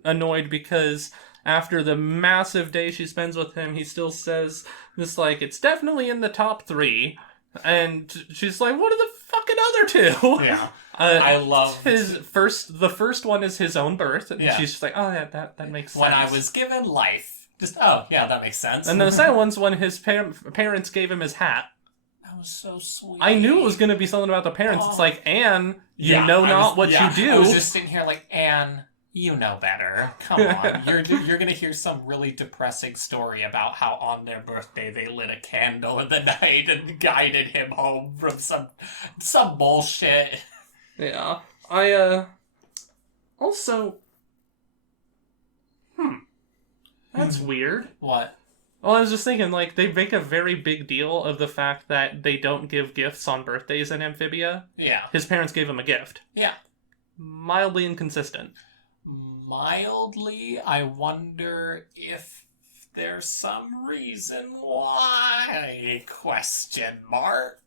annoyed because after the massive day she spends with him, he still says this, like, it's definitely in the top 3. And she's like, what are the fucking other 2? Yeah. I love the first one is his own birth, and she's just like, oh yeah, that makes sense. When I was given life. Just, oh, yeah, that makes sense. And then the second one's when his parents gave him his hat. That was so sweet. I knew it was going to be something about the parents. It's like, Anne, you know not what you do. I was just sitting here like, Anne, you know better. Come on. You're going to hear some really depressing story about how on their birthday they lit a candle in the night and guided him home from some bullshit. Yeah. Also... That's weird. What? Well, I was just thinking, like, they make a very big deal of the fact that they don't give gifts on birthdays in Amphibia. Yeah. His parents gave him a gift. Yeah. Mildly inconsistent. Mildly, I wonder if there's some reason why? Question mark.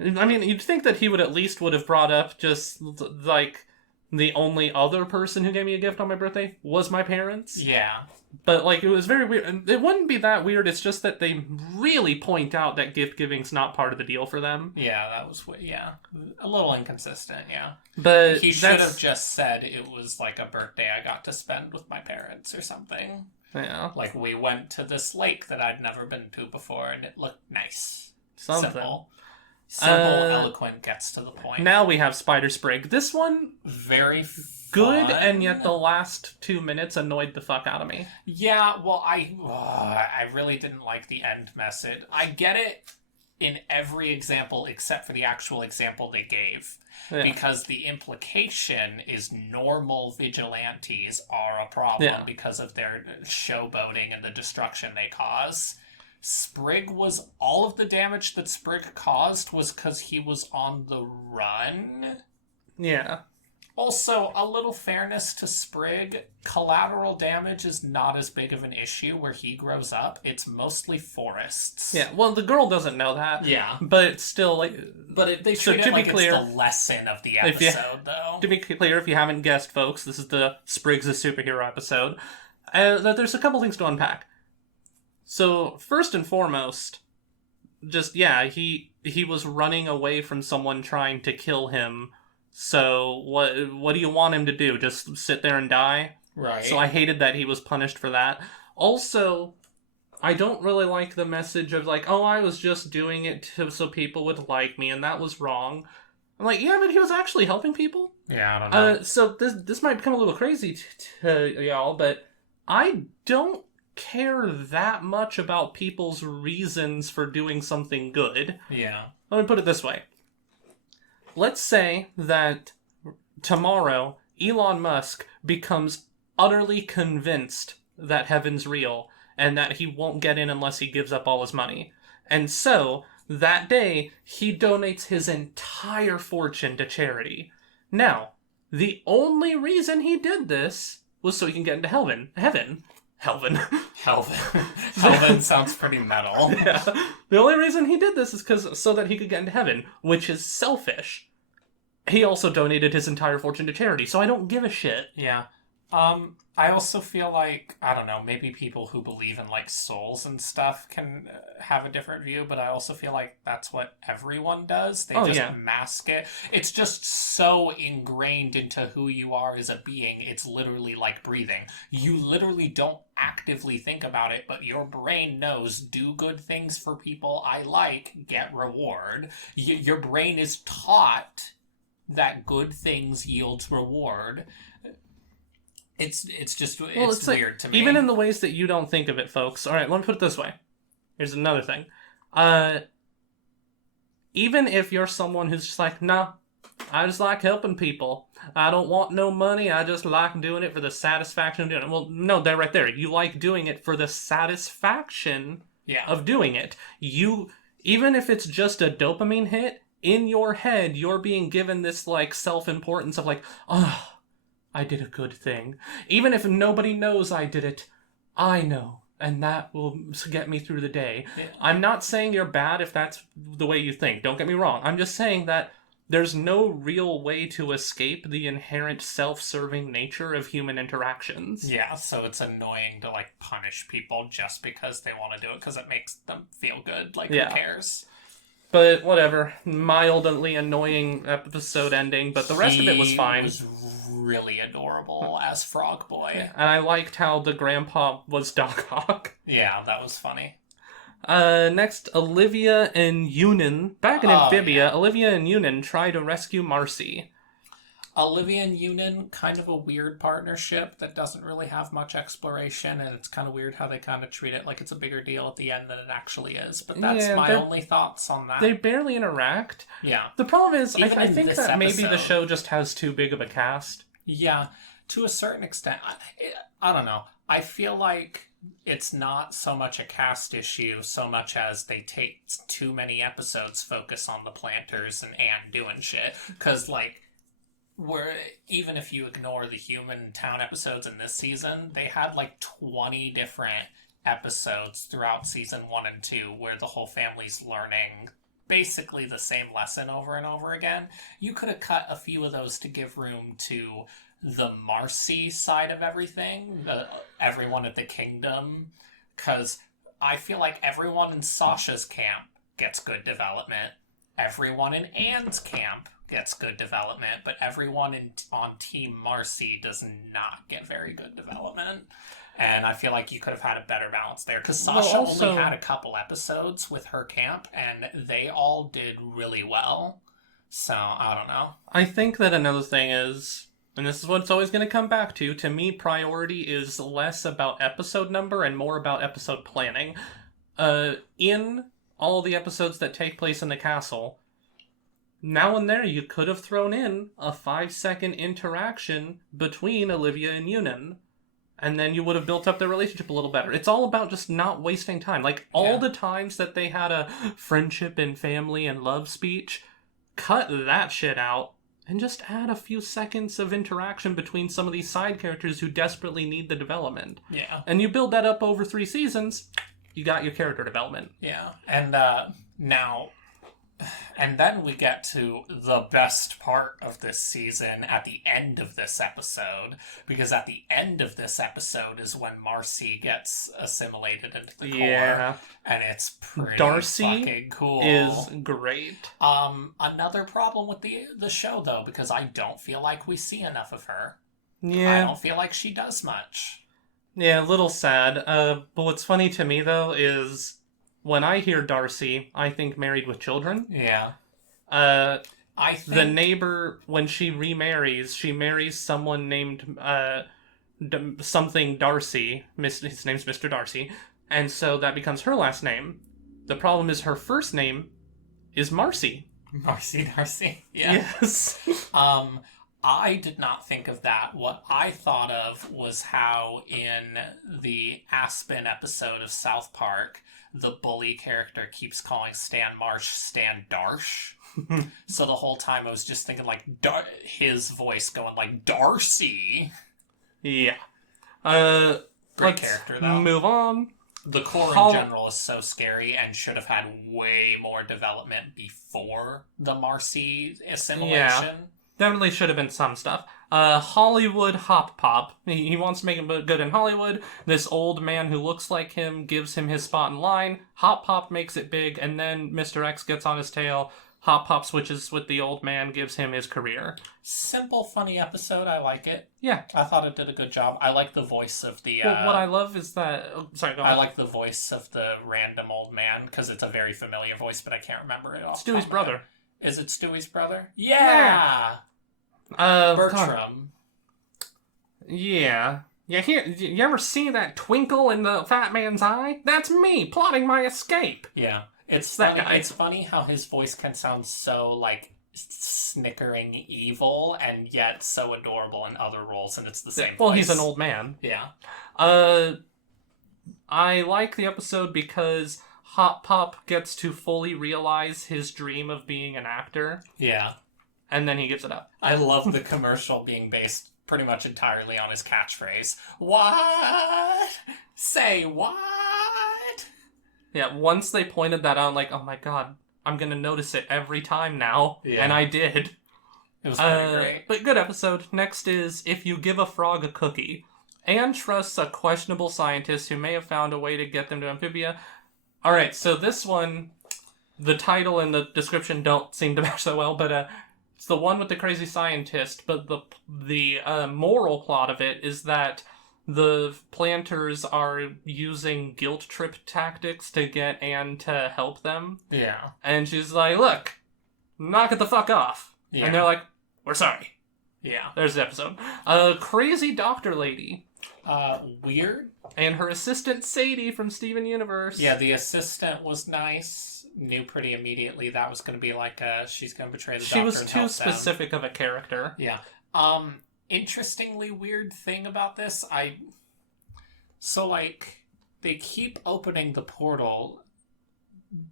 I mean, you'd think that he would have brought up just, like, the only other person who gave me a gift on my birthday was my parents. Yeah. But, like, it was very weird. And it wouldn't be that weird, it's just that they really point out that gift giving's not part of the deal for them. Yeah, that was, a little inconsistent, yeah. But he should have just said it was, like, a birthday I got to spend with my parents or something. Yeah. Like, we went to this lake that I'd never been to before, and it looked nice. Something. Simple, eloquent, gets to the point. Now we have Spider Sprig. This one... Very good, and yet the last 2 minutes annoyed the fuck out of me. Yeah, well, I really didn't like the end message. I get it in every example except for the actual example they gave. Yeah. Because the implication is normal vigilantes are a problem because of their showboating and the destruction they cause. Sprig was... all of the damage that Sprig caused was because he was on the run. Yeah. Also, a little fairness to Sprig, collateral damage is not as big of an issue where he grows up. It's mostly forests. Yeah, well, the girl doesn't know that. Yeah. But it's still, like... But they treat it like it's the lesson of the episode, though. To be clear, if you haven't guessed, folks, this is the Sprig's a Superhero episode. There's a couple things to unpack. So, first and foremost, just, he was running away from someone trying to kill him. So, what do you want him to do? Just sit there and die? Right. So I hated that he was punished for that. Also, I don't really like the message of, like, oh, I was just doing it so people would like me, and that was wrong. I'm like, yeah, but he was actually helping people? Yeah, I don't know. So this might become a little crazy to y'all, but I don't care that much about people's reasons for doing something good. Yeah. Let me put it this way. Let's say that tomorrow Elon Musk becomes utterly convinced that heaven's real and that he won't get in unless he gives up all his money. And so, that day, he donates his entire fortune to charity. Now, the only reason he did this was so he can get into heaven. Helven sounds pretty metal. Yeah. The only reason he did this is so that he could get into heaven, which is selfish. He also donated his entire fortune to charity, so I don't give a shit. Yeah. I also feel like, I don't know, maybe people who believe in like souls and stuff can have a different view, but I also feel like that's what everyone does. They just mask it. It's just so ingrained into who you are as a being. It's literally like breathing. You literally don't actively think about it, but your brain knows, do good things for people I like, get reward. Your brain is taught that good things yields reward. It's just it's weird like, to me. Even in the ways that you don't think of it, folks. All right, let me put it this way. Here's another thing. Even if you're someone who's just like, nah, I just like helping people. I don't want no money. I just like doing it for the satisfaction of doing it. Well, no, they're right there. You like doing it for the satisfaction of doing it. Even if it's just a dopamine hit, in your head, you're being given this like self-importance of like, oh, I did a good thing. Even if nobody knows I did it, I know. And that will get me through the day. Yeah. I'm not saying you're bad if that's the way you think. Don't get me wrong. I'm just saying that there's no real way to escape the inherent self-serving nature of human interactions. Yeah, so it's annoying to like punish people just because they want to do it because it makes them feel good. Like, who cares? But whatever. Mildly annoying episode ending, but the rest of it was fine. Was really adorable as Frog Boy. And I liked how the grandpa was Dog Hawk. Yeah, that was funny. Next, Olivia and Yunin. Back in Amphibia, Olivia and Yunin try to rescue Marcy. Olivia and Yunin, kind of a weird partnership that doesn't really have much exploration, and it's kind of weird how they kind of treat it like it's a bigger deal at the end than it actually is. But that's my only thoughts on that. They barely interact. Yeah. The problem is, I think that maybe the show just has too big of a cast. Yeah, to a certain extent. I don't know. I feel like it's not so much a cast issue so much as they take too many episodes focus on the planters and Anne doing shit. Because, like, even if you ignore the human town episodes in this season, they had like 20 different episodes throughout season 1 and 2 where the whole family's learning basically the same lesson over and over again. You could have cut a few of those to give room to the Marcy side of everything, everyone at the kingdom, because I feel like everyone in Sasha's camp gets good development. Everyone in Anne's camp gets good development, but everyone on Team Marcy does not get very good development. And I feel like you could have had a better balance there, because Sasha only had a couple episodes with her camp, and they all did really well. So, I don't know. I think that another thing is, and this is what it's always going to come back to me, priority is less about episode number and more about episode planning. In all the episodes that take place in the castle, now and there you could have thrown in a 5-second interaction between Olivia and Yunin, and then you would have built up their relationship a little better. It's all about just not wasting time. Like, all the times that they had a friendship and family and love speech, cut that shit out and just add a few seconds of interaction between some of these side characters who desperately need the development. Yeah. And you build that up over 3 seasons, you got your character development. Yeah. And now... And then we get to the best part of this season at the end of this episode, because at the end of this episode is when Marcy gets assimilated into the core, and it's pretty fucking cool. Is great. Another problem with the show, though, because I don't feel like we see enough of her. Yeah. I don't feel like she does much. Yeah, a little sad. But what's funny to me, though, is... when I hear Darcy, I think married with children. Yeah. I think... the neighbor, when she remarries, she marries someone named something Darcy. His name's Mr. Darcy. And so that becomes her last name. The problem is her first name is Marcy. Marcy Darcy. Yeah. Yes. I did not think of that. What I thought of was how in the Aspen episode of South Park, the bully character keeps calling Stan Marsh Stan Darsh. So the whole time I was just thinking like his voice going like Darcy. Yeah. Great character though. Move on. The core in general is so scary and should have had way more development before the Marcy assimilation. Yeah. Definitely should have been some stuff. Hollywood Hop Pop. He wants to make him good in Hollywood. This old man who looks like him gives him his spot in line. Hop Pop makes it big, and then Mr. X gets on his tail. Hop Pop switches with the old man, gives him his career. Simple, funny episode. I like it. Yeah. I thought it did a good job. I like the voice of the... Well, what I love is that... Oh, sorry, go on. I like the voice of the random old man, because it's a very familiar voice, but I can't remember it off. Stewie's brother. Is it Stewie's brother? Yeah! God. Bertram. Yeah. You ever see that twinkle in the fat man's eye? That's me, plotting my escape. Yeah. It's that funny, guy. It's funny how his voice can sound so, like, snickering evil, and yet so adorable in other roles, and it's the same Well, voice. he's an old man. Yeah. I like the episode because Hop Pop gets to fully realize his dream of being an actor. Yeah. And then he gives it up. I love the commercial being based pretty much entirely on his catchphrase. What? Say what? Yeah, once they pointed that out, I'm like, oh my god, I'm gonna notice it every time now. Yeah. And I did. It was pretty great. But good episode. Next is If You Give a Frog a Cookie. Anne trusts a questionable scientist who may have found a way to get them to Amphibia. Alright, so this one, the title and the description don't seem to match that well, but it's the one with the crazy scientist, but the moral plot of it is that the planters are using guilt trip tactics to get Anne to help them. Yeah. And she's like, look, knock it the fuck off. Yeah. And they're like, we're sorry. Yeah. There's the episode. Crazy doctor lady. Weird. And her assistant Sadie from Steven Universe. Yeah, the assistant was nice. Knew pretty immediately that was going to be like she's going to betray the doctor. She was and too help specific them. of a character. Yeah. Interestingly weird thing about this, they keep opening the portal,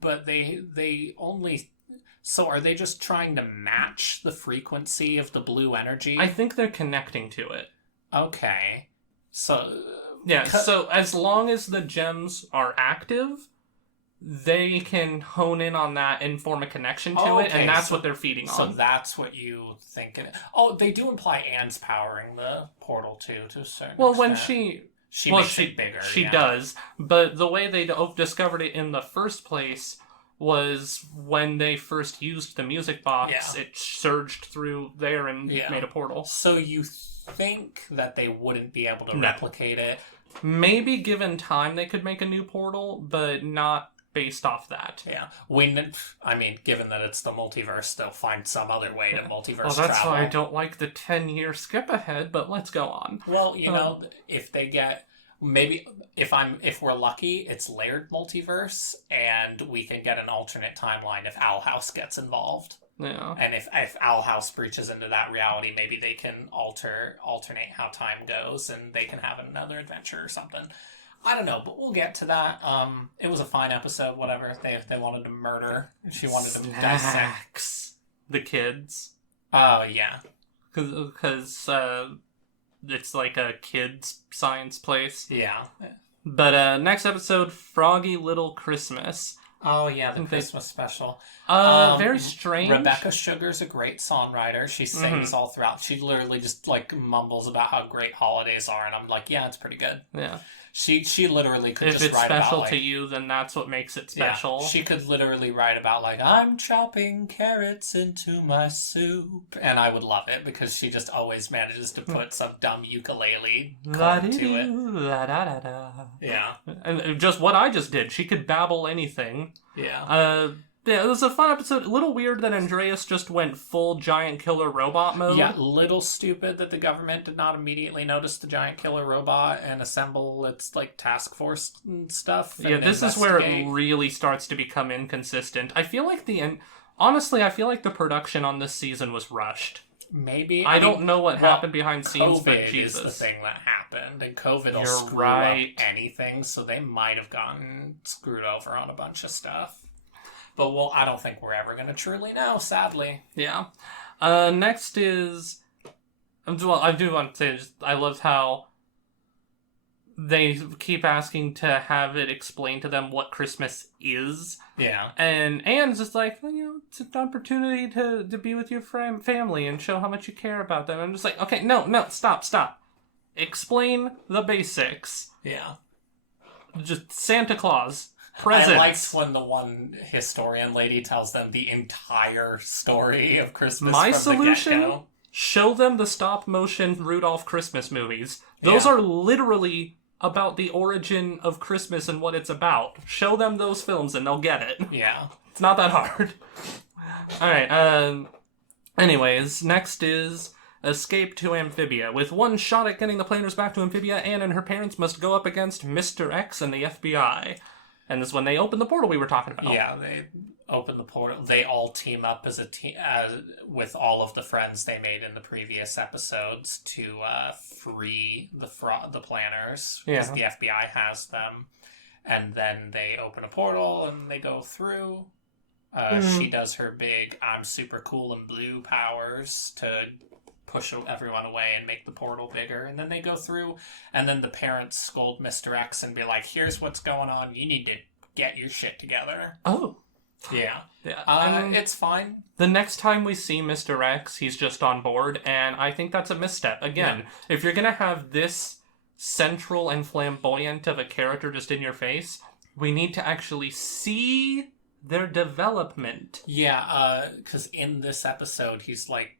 but they only... So are they just trying to match the frequency of the blue energy? I think they're connecting to it. Okay. So... Yeah, so as long as the gems are active, they can hone in on that and form a connection to it, and that's what they're feeding on. So that's what you think it... Oh, they do imply Anne's powering the portal, too, to a certain extent. When she makes it bigger. She does, but the way they discovered it in the first place was when they first used the music box, it surged through there and made a portal. So you think that they wouldn't be able to replicate it? Maybe given time they could make a new portal, but not based off that. Yeah. Given that it's the multiverse, they'll find some other way to multiverse that's travel. why I don't like the 10-year skip ahead, but let's go on. Well, if they get... Maybe if we're lucky, it's layered multiverse, and we can get an alternate timeline if Owl House gets involved. Yeah. And if Owl House breaches into that reality, maybe they can alternate how time goes, and they can have another adventure or something. I don't know, but we'll get to that. It was a fine episode. Whatever they wanted to murder, she wanted to dissect the kids. Oh yeah, because it's like a kids' science place. Yeah. But next episode, Froggy Little Christmas. Oh yeah, the Christmas special. Very strange. Rebecca Sugar's a great songwriter. She sings all throughout. She literally just mumbles about how great holidays are, and I'm like, yeah, it's pretty good. Yeah. She literally could just write about... If it's special to you, then that's what makes it special. Yeah, she could literally write about, I'm chopping carrots into my soup. And I would love it, because she just always manages to put some dumb ukulele chord to it. Yeah. And just what I just did. She could babble anything. Yeah. Yeah, it was a fun episode. A little weird that Andreas just went full giant killer robot mode. Yeah, little stupid that the government did not immediately notice the giant killer robot and assemble its task force and stuff. Yeah, this is where it really starts to become inconsistent. I feel like honestly, I feel like the production on this season was rushed. Maybe. I don't know what happened behind scenes, but Jesus. COVID is the thing that happened, and COVID will screw up anything, so they might have gotten screwed over on a bunch of stuff. But I don't think we're ever going to truly know, sadly. Yeah. Next is... I do want to say, I loved how they keep asking to have it explain to them what Christmas is. Yeah. And Anne's just like, well, it's an opportunity to be with your family and show how much you care about them. I'm just like, okay, no, stop. Explain the basics. Yeah. Just Santa Claus. Presents. I liked when the one historian lady tells them the entire story of Christmas My from solution? the get-go. Show them the stop-motion Rudolph Christmas movies. Those are literally about the origin of Christmas and what it's about. Show them those films and they'll get it. Yeah. It's not that hard. Alright, anyways, next is escape to Amphibia. With one shot at getting the planners back to Amphibia, Anne and her parents must go up against Mr. X and the FBI. And this is when they open the portal we were talking about. Yeah, they open the portal. They all team up as a team with all of the friends they made in the previous episodes to free the planners because the FBI has them. And then they open a portal and they go through. She does her big "I'm super cool and blue" powers to push everyone away and make the portal bigger, and then they go through, and then the parents scold Mr. X and be like, here's what's going on, you need to get your shit together. Oh. Yeah. Yeah. It's fine. The next time we see Mr. X, he's just on board, and I think that's a misstep. Again, if you're gonna have this central and flamboyant of a character just in your face, we need to actually see their development. Yeah, because in this episode, he's like,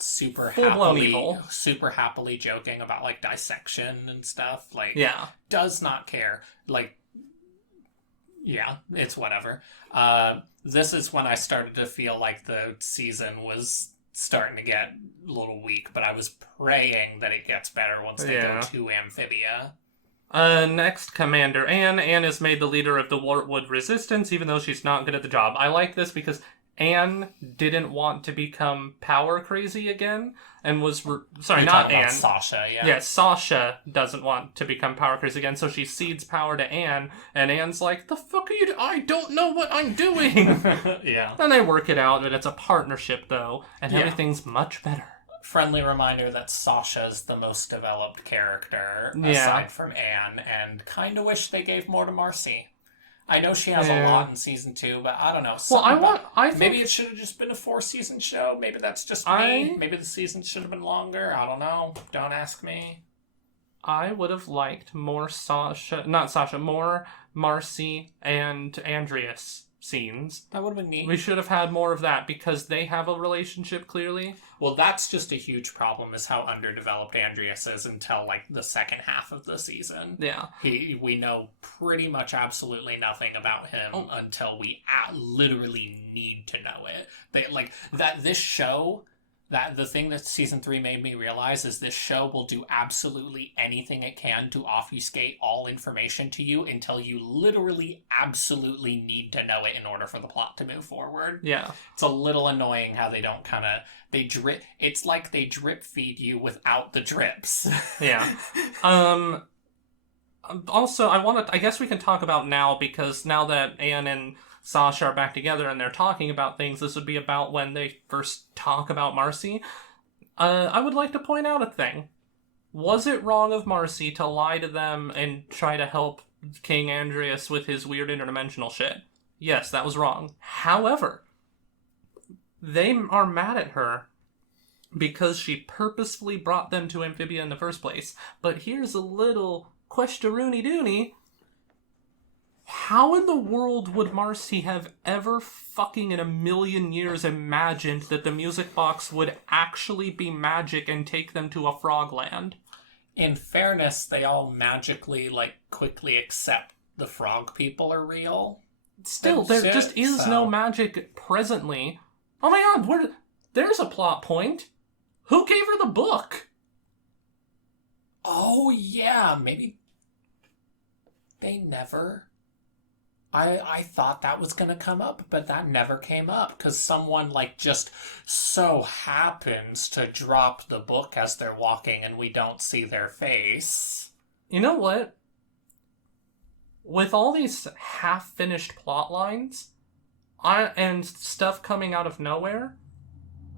super happily joking about like dissection and stuff, like does not care, like it's whatever. This is when I started to feel like the season was starting to get a little weak, but I was praying that it gets better once they go to Amphibia. Next, Commander Anne. Anne is made the leader of the Wartwood Resistance, even though she's not good at the job. I like this because Anne didn't want to become power crazy again, and was not Anne. Sasha, Sasha doesn't want to become power crazy again, so she cedes power to Anne, and Anne's like, "The fuck are you? I don't know what I'm doing." Yeah. Then they work it out, but it's a partnership though, and everything's much better. Friendly reminder that Sasha's the most developed character aside from Anne, and kind of wish they gave more to Marcy. I know she has a lot in season 2, but I don't know. I think maybe it should have just been a 4-season show. Maybe that's just me. Maybe the season should have been longer. I don't know. Don't ask me. I would have liked more more Marcy and Andreas scenes. That would have been neat. We should have had more of that because they have a relationship clearly. Well, that's just a huge problem, is how underdeveloped Andreas is until like the second half of the season. Yeah. We know pretty much absolutely nothing about him until we literally need to know it. The thing that season 3 made me realize is this show will do absolutely anything it can to obfuscate all information to you until you literally absolutely need to know it in order for the plot to move forward. Yeah. It's a little annoying how they don't it's like they drip feed you without the drips. Yeah. Also, I guess we can talk about now, because now that Anne and Sasha are back together and they're talking about things, this would be about when they first talk about Marcy. I would like to point out a thing. Was it wrong of Marcy to lie to them and try to help King Andreas with his weird interdimensional shit? Yes, that was wrong. However, they are mad at her because she purposefully brought them to Amphibia in the first place. But here's a little question-rooney-dooney. How in the world would Marcy have ever fucking in a million years imagined that the music box would actually be magic and take them to a frogland? In fairness, they all magically, quickly accept the frog people are real. Still, there just is no magic presently. Oh my god, there's a plot point. Who gave her the book? Oh yeah, maybe they never... I thought that was going to come up, but that never came up, because someone, just so happens to drop the book as they're walking and we don't see their face. You know what? With all these half-finished plot lines, and stuff coming out of nowhere,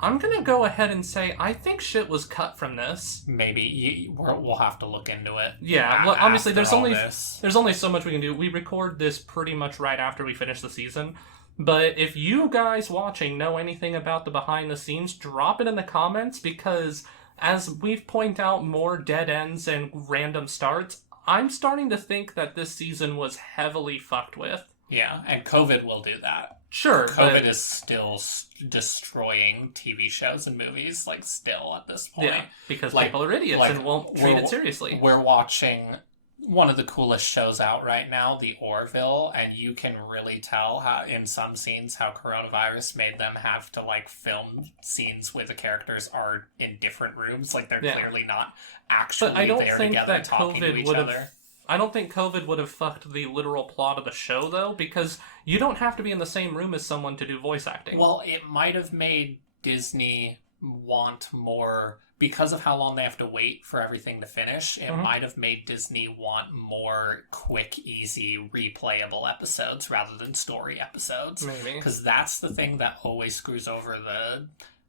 I'm gonna go ahead and say I think shit was cut from this. Maybe we'll have to look into it. Yeah, well, obviously there's only this. so much we can do. We record this pretty much right after we finish the season. But if you guys watching know anything about the behind the scenes, drop it in the comments, because as we've pointed out more dead ends and random starts, I'm starting to think that this season was heavily fucked with. Yeah, and COVID will do that. Sure, COVID is still destroying TV shows and movies, like, still at this point. Yeah, because people are idiots and won't treat it seriously. We're watching one of the coolest shows out right now, The Orville, and you can really tell how, in some scenes, how coronavirus made them have to, like, film scenes where the characters are in different rooms. Like, they're clearly not actually there together talking to each other. I don't think COVID would have fucked the literal plot of the show, though, because you don't have to be in the same room as someone to do voice acting. Well, it might have made Disney want more, because of how long they have to wait for everything to finish, it might have made Disney want more quick, easy, replayable episodes rather than story episodes. Maybe. Because that's the thing that always screws over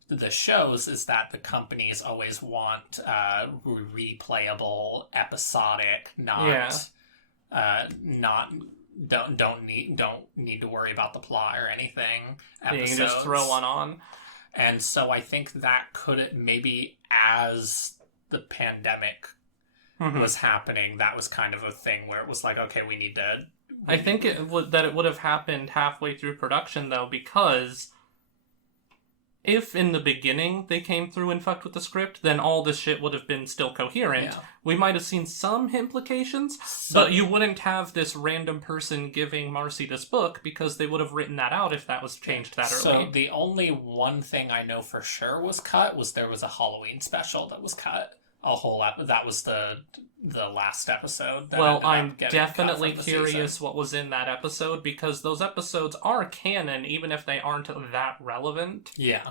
the shows, is that the companies always want replayable, episodic, don't need to worry about the plot or anything episodes. You can just throw one on. And so I think that could maybe, as the pandemic was happening, that was kind of a thing where it was like, okay, we need to. I think it would have happened halfway through production, though, because if in the beginning they came through and fucked with the script, then all this shit would have been still coherent. Yeah. We might have seen some implications, but you wouldn't have this random person giving Marcy this book, because they would have written that out if that was changed that early. So the only one thing I know for sure was cut was there was a Halloween special that was cut. That was the last episode. Well, I'm definitely curious what was in that episode, because those episodes are canon, even if they aren't that relevant. Yeah.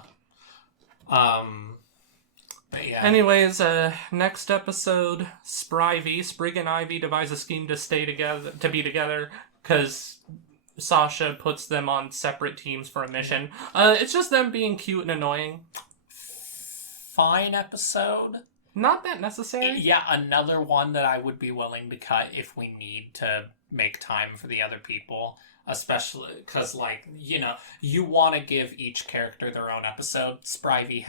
But yeah. Anyways, next episode, Sprig and Ivy devise a scheme to be together, because Sasha puts them on separate teams for a mission. It's just them being cute and annoying. Fine episode. Not that necessary. Yeah, another one that I would be willing to cut if we need to make time for the other people. Especially because, like, you want to give each character their own episode. Spivey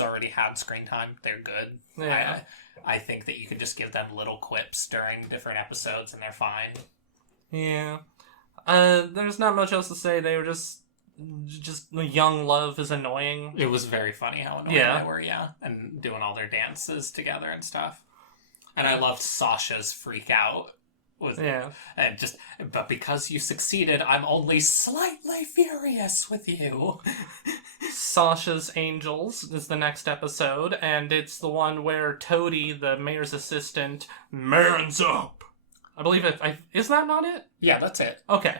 already had screen time. They're good. Yeah. I think that you could just give them little quips during different episodes and they're fine. Yeah. There's not much else to say. They were just young love is annoying. It was very funny how annoying they were, and doing all their dances together and stuff. And I loved Sasha's freak out. But because you succeeded, I'm only slightly furious with you. Sasha's Angels is the next episode, and it's the one where Toady, the mayor's assistant, mans up. I believe it. Is that not it? Yeah, that's it. Okay.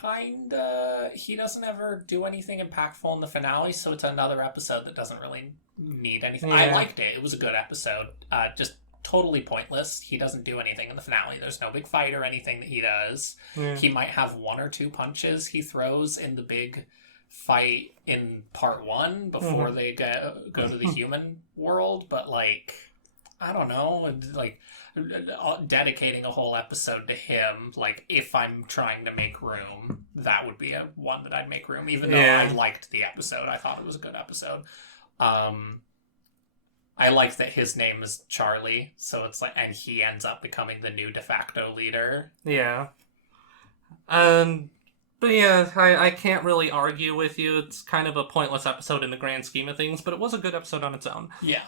Kinda. He doesn't ever do anything impactful in the finale, so it's another episode that doesn't really need anything. Yeah. I liked it. It was a good episode. Just totally pointless. He doesn't do anything in the finale. There's no big fight or anything that he does. Yeah. He might have one or two punches he throws in the big fight in part 1 before they go to the human world, but, like, I don't know, like, dedicating a whole episode to him, like, if I'm trying to make room, that would be one that I'd make room, even though I liked the episode. I thought it was a good episode. I like that his name is Charlie, so it's like, and he ends up becoming the new de facto leader. Yeah. But yeah, I can't really argue with you. It's kind of a pointless episode in the grand scheme of things, but it was a good episode on its own. Yeah.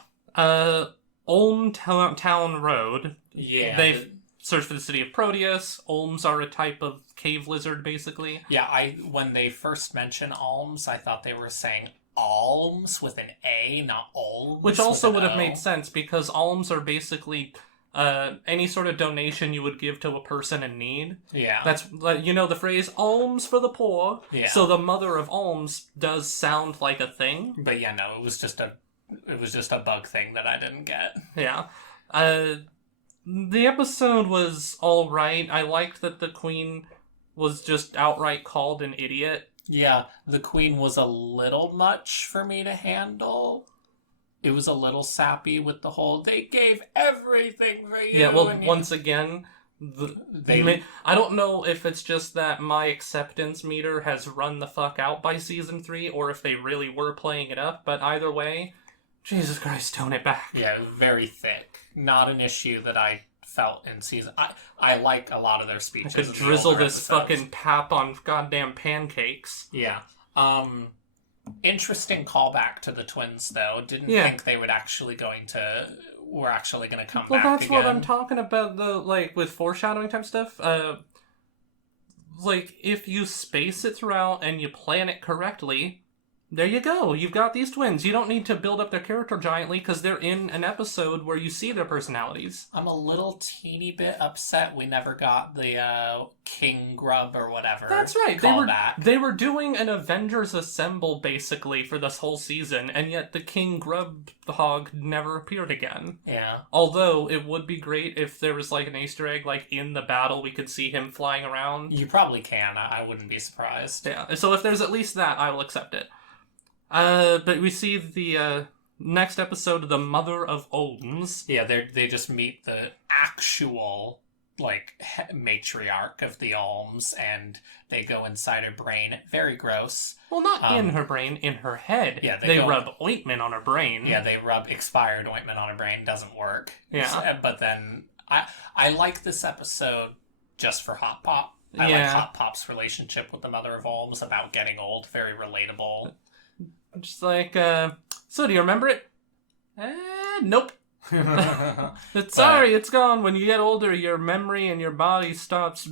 Ulm Town Road. Yeah. They've searched for the city of Proteus. Ulms are a type of cave lizard, basically. Yeah, when they first mentioned Ulms, I thought they were saying alms with an A, not ulms. Which also would have made sense, because alms are basically any sort of donation you would give to a person in need. Yeah. That's, the phrase, alms for the poor. Yeah. So the Mother of Alms does sound like a thing. But yeah, no, it was just a bug thing that I didn't get. Yeah. The episode was alright. I liked that the queen was just outright called an idiot. Yeah, the queen was a little much for me to handle. It was a little sappy with the whole, they gave everything for you. Yeah, well, and once again, I don't know if it's just that my acceptance meter has run the fuck out by season 3, or if they really were playing it up, but either way, Jesus Christ, tone it back. Yeah, it was very thick. Not an issue that I felt in season. I like a lot of their speeches. I could drizzle this episodes. fucking pap on goddamn pancakes. Yeah. Interesting callback to the twins, though. Didn't think they were actually going to come back. Well, that's again. what I'm talking about, though, like, with foreshadowing type stuff. Like, if you space it throughout and you plan it correctly, there you go. You've got these twins. You don't need to build up their character giantly because they're in an episode where you see their personalities. I'm a little teeny bit upset we never got the King Grub or whatever. That's right. They were doing an Avengers Assemble basically for this whole season, and yet the King Grub hog never appeared again. Yeah. Although it would be great if there was like an Easter egg, like in the battle, we could see him flying around. You probably can. I wouldn't be surprised. Yeah. So if there's at least that, I will accept it. But we see the next episode of the Mother of Odin's. Yeah, they just meet the actual matriarch of the Alms, and they go inside her brain. Very gross. Well, not in her brain, in her head. Yeah, they rub ointment on her brain. Yeah, they rub expired ointment on her brain. Doesn't work. Yeah. But then I like this episode just for Hot Pop. I like Hot Pop's relationship with the Mother of Olms about getting old. Very relatable. Just like, so do you remember it? Nope. Sorry, it's gone. When you get older, your memory and your body stops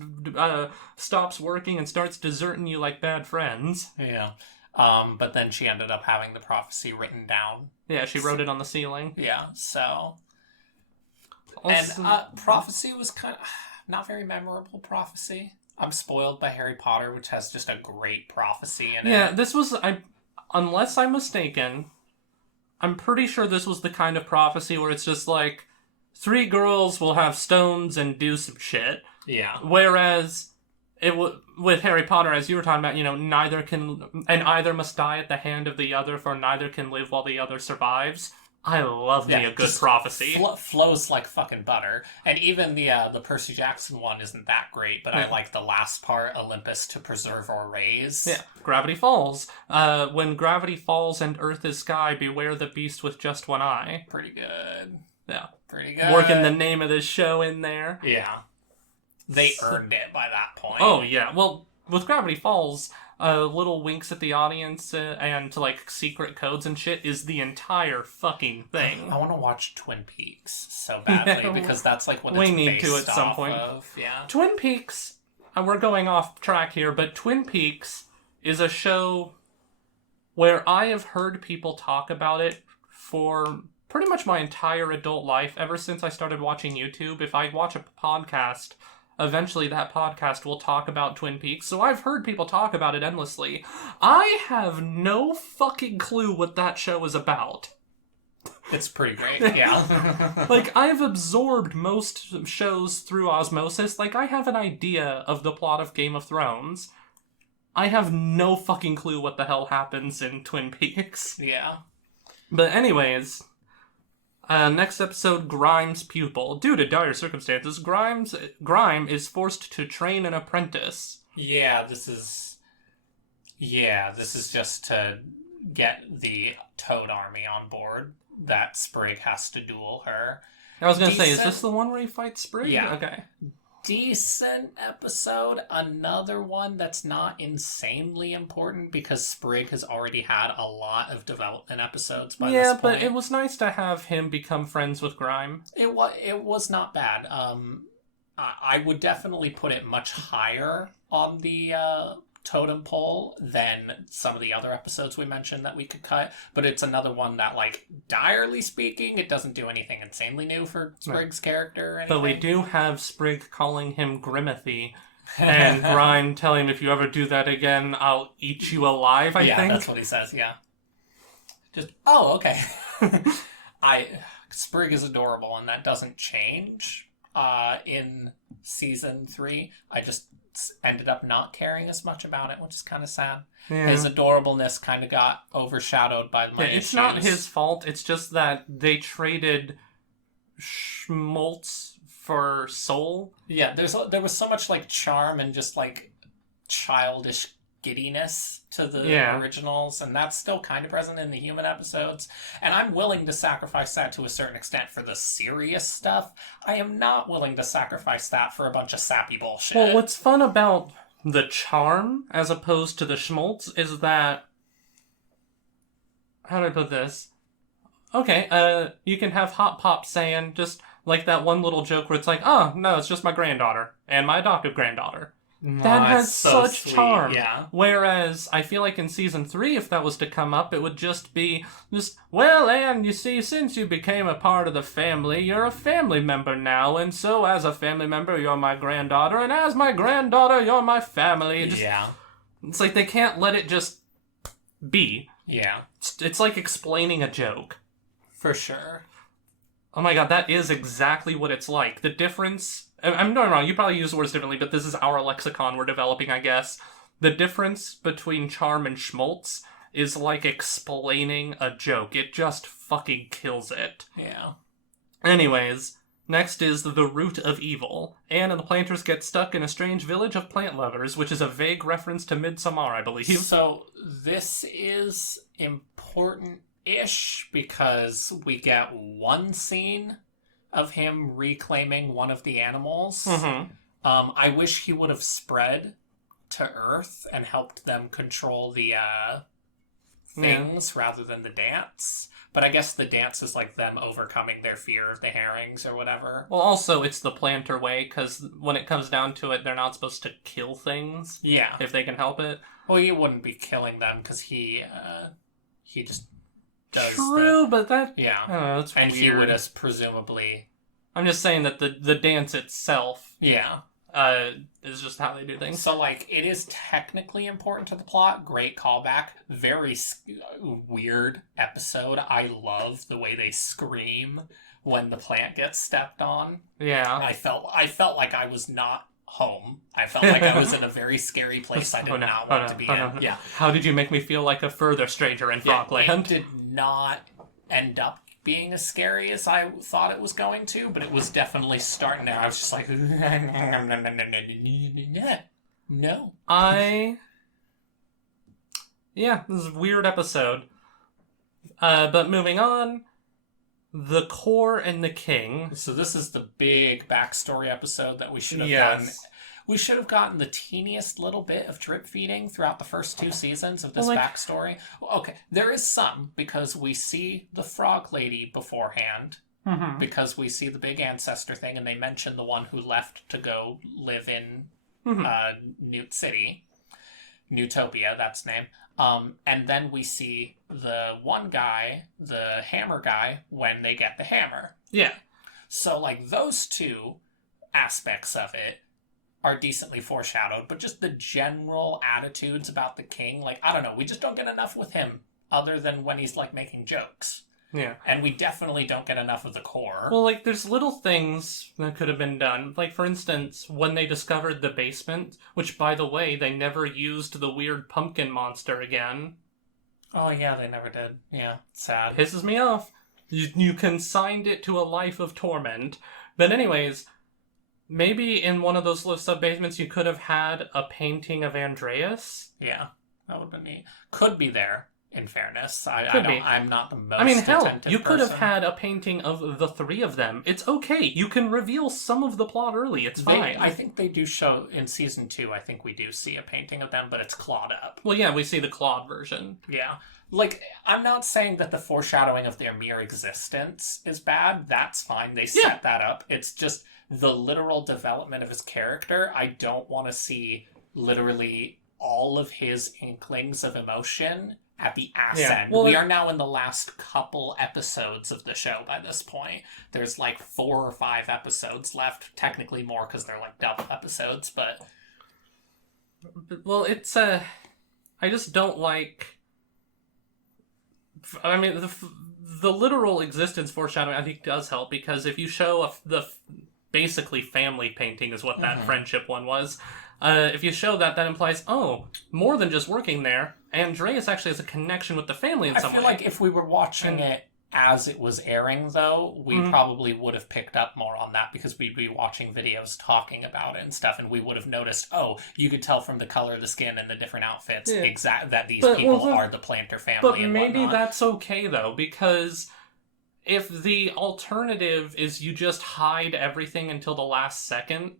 working and starts deserting you like bad friends. Yeah. But then she ended up having the prophecy written down. Yeah, she wrote it on the ceiling. Yeah, so... Also, and prophecy was kind of... Not very memorable prophecy. I'm spoiled by Harry Potter, which has just a great prophecy in it. Yeah, this was... Unless I'm mistaken, I'm pretty sure this was the kind of prophecy where it's just like, 3 girls will have stones and do some shit. Yeah. Whereas, with Harry Potter, as you were talking about, neither can... And either must die at the hand of the other, for neither can live while the other survives. I love me a good prophecy. Flows like fucking butter. And even the Percy Jackson one isn't that great, but I like the last part, Olympus to preserve or raise. Yeah, gravity falls. When gravity falls and earth is sky, beware the beast with just one eye. Pretty good. Yeah. Pretty good. Working the name of this show in there. Yeah. They earned it by that point. Oh, yeah. Well, with Gravity Falls... little winks at the audience and to like secret codes and shit is the entire fucking thing. I want to watch Twin Peaks so badly because that's like what it's we need based to at some off point. Of. Yeah. Twin Peaks, we're going off track here, but Twin Peaks is a show where I have heard people talk about it for pretty much my entire adult life, ever since I started watching YouTube. If I watch a podcast, eventually that podcast will talk about Twin Peaks, so I've heard people talk about it endlessly. I have no fucking clue what that show is about. It's pretty great, yeah. Like, I've absorbed most shows through osmosis. Like, I have an idea of the plot of Game of Thrones. I have no fucking clue what the hell happens in Twin Peaks. Yeah. But anyways... next episode, Grime's pupil. Due to dire circumstances, Grime is forced to train an apprentice. Yeah, this is just to get the Toad Army on board. That Sprig has to duel her. I was going to say, is this the one where he fights Sprig? Yeah. Okay. Decent episode. Another one that's not insanely important because Sprig has already had a lot of development episodes by this point. But it was nice to have him become friends with Grime. It was not bad. I would definitely put it much higher on the totem pole than some of the other episodes we mentioned that we could cut, but it's another one that, like, direly speaking, it doesn't do anything insanely new for Sprig's character or anything. But we do have Sprig calling him Grimathy, and Grime telling him, if you ever do that again, I'll eat you alive, I think. Yeah, that's what he says, yeah. Okay. Sprig is adorable, and that doesn't change. in season 3. I just ended up not caring as much about it, which is kind of sad. Yeah. His adorableness kind of got overshadowed by my It's issues. not his fault. It's just that they traded schmaltz for soul. Yeah, there was so much like charm and just like childish giddiness to the originals, and that's still kind of present in the human episodes. And I'm willing to sacrifice that to a certain extent for the serious stuff. I am not willing to sacrifice that for a bunch of sappy bullshit. Well, what's fun about the charm as opposed to the schmaltz is that, how do I put this? Okay, you can have Hot Pop saying just like that one little joke where it's like, oh, no, it's just my granddaughter and my adoptive granddaughter. That has so such sweet. charm. Yeah. Whereas I feel like in season 3, if that was to come up, it would just be well, Anne, you see, since you became a part of the family, you're a family member now, and so as a family member, you're my granddaughter, and as my granddaughter, you're my family. It's like they can't let it just be. Yeah. It's like explaining a joke. For sure. Oh my god, that is exactly what it's like. The difference... I'm not wrong, you probably use words differently, but this is our lexicon we're developing, I guess. The difference between charm and schmaltz is like explaining a joke. It just fucking kills it. Yeah. Anyways, next is the root of evil. Anne and the planters get stuck in a strange village of plant lovers, which is a vague reference to Midsommar, I believe. So, this is important-ish because we get one scene of him reclaiming one of the animals. Mm-hmm. I wish he would have spread to Earth and helped them control the things rather than the dance. But I guess the dance is like them overcoming their fear of the herrings or whatever. Well, also, it's the planter way, because when it comes down to it, they're not supposed to kill things. Yeah. If they can help it. Well, he wouldn't be killing them, because he just does True, but that... Yeah. I don't know, it's and weird. he would have presumably... I'm just saying that the dance itself... Yeah. Is just how they do things. So, like, it is technically important to the plot. Great callback. Very weird episode. I love the way they scream when the plant gets stepped on. Yeah. I felt like I was not home. I felt like I was in a very scary place I did not want to be in. Yeah. How did you make me feel like a further stranger in Frogland? It did not end up being as scary as I thought it was going to, but it was definitely starting there. I was just like, no. Yeah, this is a weird episode. But moving on, the core and the king. So this is the big backstory episode that we should have done. We should have gotten the teeniest little bit of drip feeding throughout the first 2 seasons of this backstory. Okay, there is some, because we see the frog lady beforehand, because we see the big ancestor thing, and they mention the one who left to go live in Newt City. Newtopia, that's the name. And then we see the one guy, the hammer guy, when they get the hammer. Yeah. So, like, those 2 aspects of it are decently foreshadowed, but just the general attitudes about the king, like, I don't know, we just don't get enough with him other than when he's, like, making jokes. Yeah. And we definitely don't get enough of the core. Well, like, there's little things that could have been done. Like, for instance, when they discovered the basement, which, by the way, they never used the weird pumpkin monster again. Oh, yeah, they never did. Yeah, sad. Pisses me off. You consigned it to a life of torment. But anyways... Maybe in one of those little sub-basements you could have had a painting of Andreas? Yeah, that would have been neat. Could be there, in fairness. I'm not the most attentive you could have person. had a painting of the 3 of them. It's okay. You can reveal some of the plot early. It's fine. I think they do show, in Season 2, I think we do see a painting of them, but it's clawed up. Well, yeah, we see the clawed version. Yeah. Like, I'm not saying that the foreshadowing of their mere existence is bad. That's fine. They set that up. It's just... the literal development of his character, I don't want to see literally all of his inklings of emotion at the ass end. Well, we are now in the last couple episodes of the show by this point. There's like 4 or 5 episodes left. Technically more because they're like double episodes, but... Well, it's, I just don't like... I mean, the literal existence foreshadowing I think does help, because if you show the basically family painting is what that friendship one was. If you show that, that implies, more than just working there, Andreas actually has a connection with the family in some way. I feel like if we were watching it as it was airing, though, we probably would have picked up more on that because we'd be watching videos talking about it and stuff, and we would have noticed, you could tell from the color of the skin and the different outfits that these people are the Planter family. But maybe that's okay, though, because if the alternative is you just hide everything until the last second,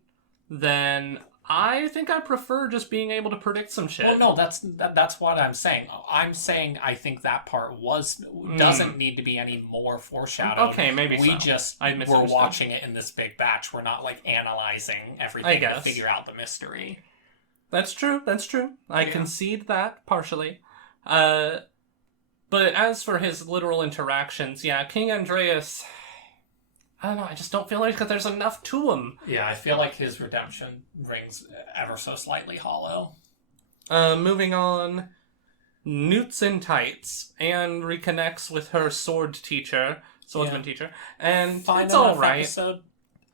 then I think I prefer just being able to predict some shit. Well, no, that's what I'm saying. I'm saying I think that part doesn't need to be any more foreshadowed. Okay, maybe we we're watching it in this big batch. We're not like analyzing everything to figure out the mystery. That's true. I concede that partially. But as for his literal interactions, King Andreas, I don't know, I just don't feel like there's enough to him. Yeah, I feel like his redemption rings ever so slightly hollow. Moving on, Newt's in tights. Anne reconnects with her swordsman teacher, and it's alright. Episode,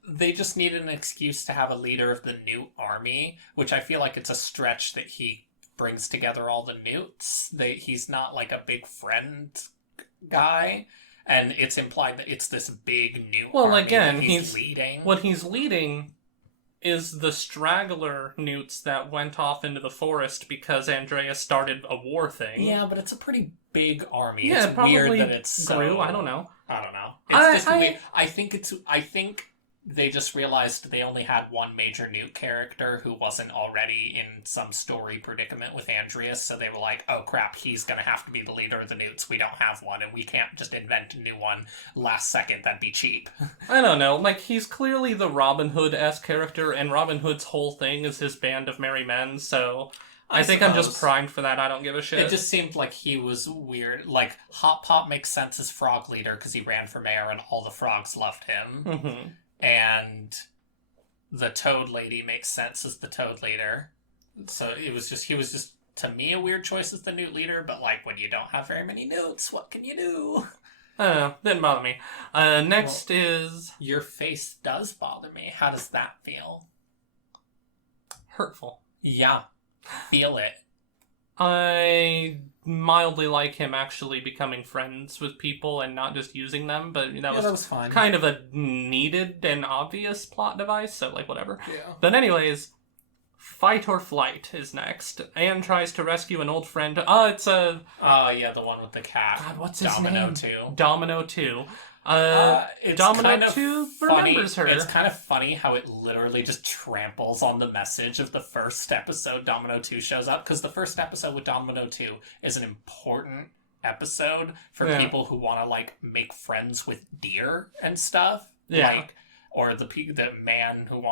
they just need an excuse to have a leader of the Newt army, which I feel like it's a stretch that he brings together all the Newts. He's not like a big friend guy. And it's implied that it's this big new army that he's leading. What he's leading is the straggler Newts that went off into the forest because Andreas started a war thing. Yeah, but it's a pretty big army. Yeah, it's weird that it's grew. I don't know. It's just weird. I think they just realized they only had one major Newt character who wasn't already in some story predicament with Andreas, so they were like, oh crap, he's gonna have to be the leader of the Newts. We don't have one, and we can't just invent a new one last second. That'd be cheap. I don't know. Like, he's clearly the Robin Hood-esque character, and Robin Hood's whole thing is his band of merry men, so I think I'm just primed for that. I don't give a shit. It just seemed like he was weird. Like, Hot Pop makes sense as frog leader because he ran for mayor and all the frogs loved him. Mm-hmm. And the Toad Lady makes sense as the Toad leader. So he was just, to me, a weird choice as the Newt leader, but like, when you don't have very many Newts, what can you do? I don't know. Didn't bother me. Next is... Your face does bother me. How does that feel? Hurtful. Yeah. Feel it. I mildly like him actually becoming friends with people and not just using them, but that was fine. Kind of a needed and obvious plot device, so like whatever. Yeah. But anyways, Fight or Flight is next. Anne tries to rescue an old friend. It's a... the one with the cat. God, what's his Domino name? 2. Domino 2. It's Domino kind of 2 funny. remembers her. It's kind of funny how it literally just tramples on the message of the first episode Domino 2 shows up, because the first episode with Domino 2 is an important episode for people who want to like make friends with deer and stuff. Yeah. Or the man who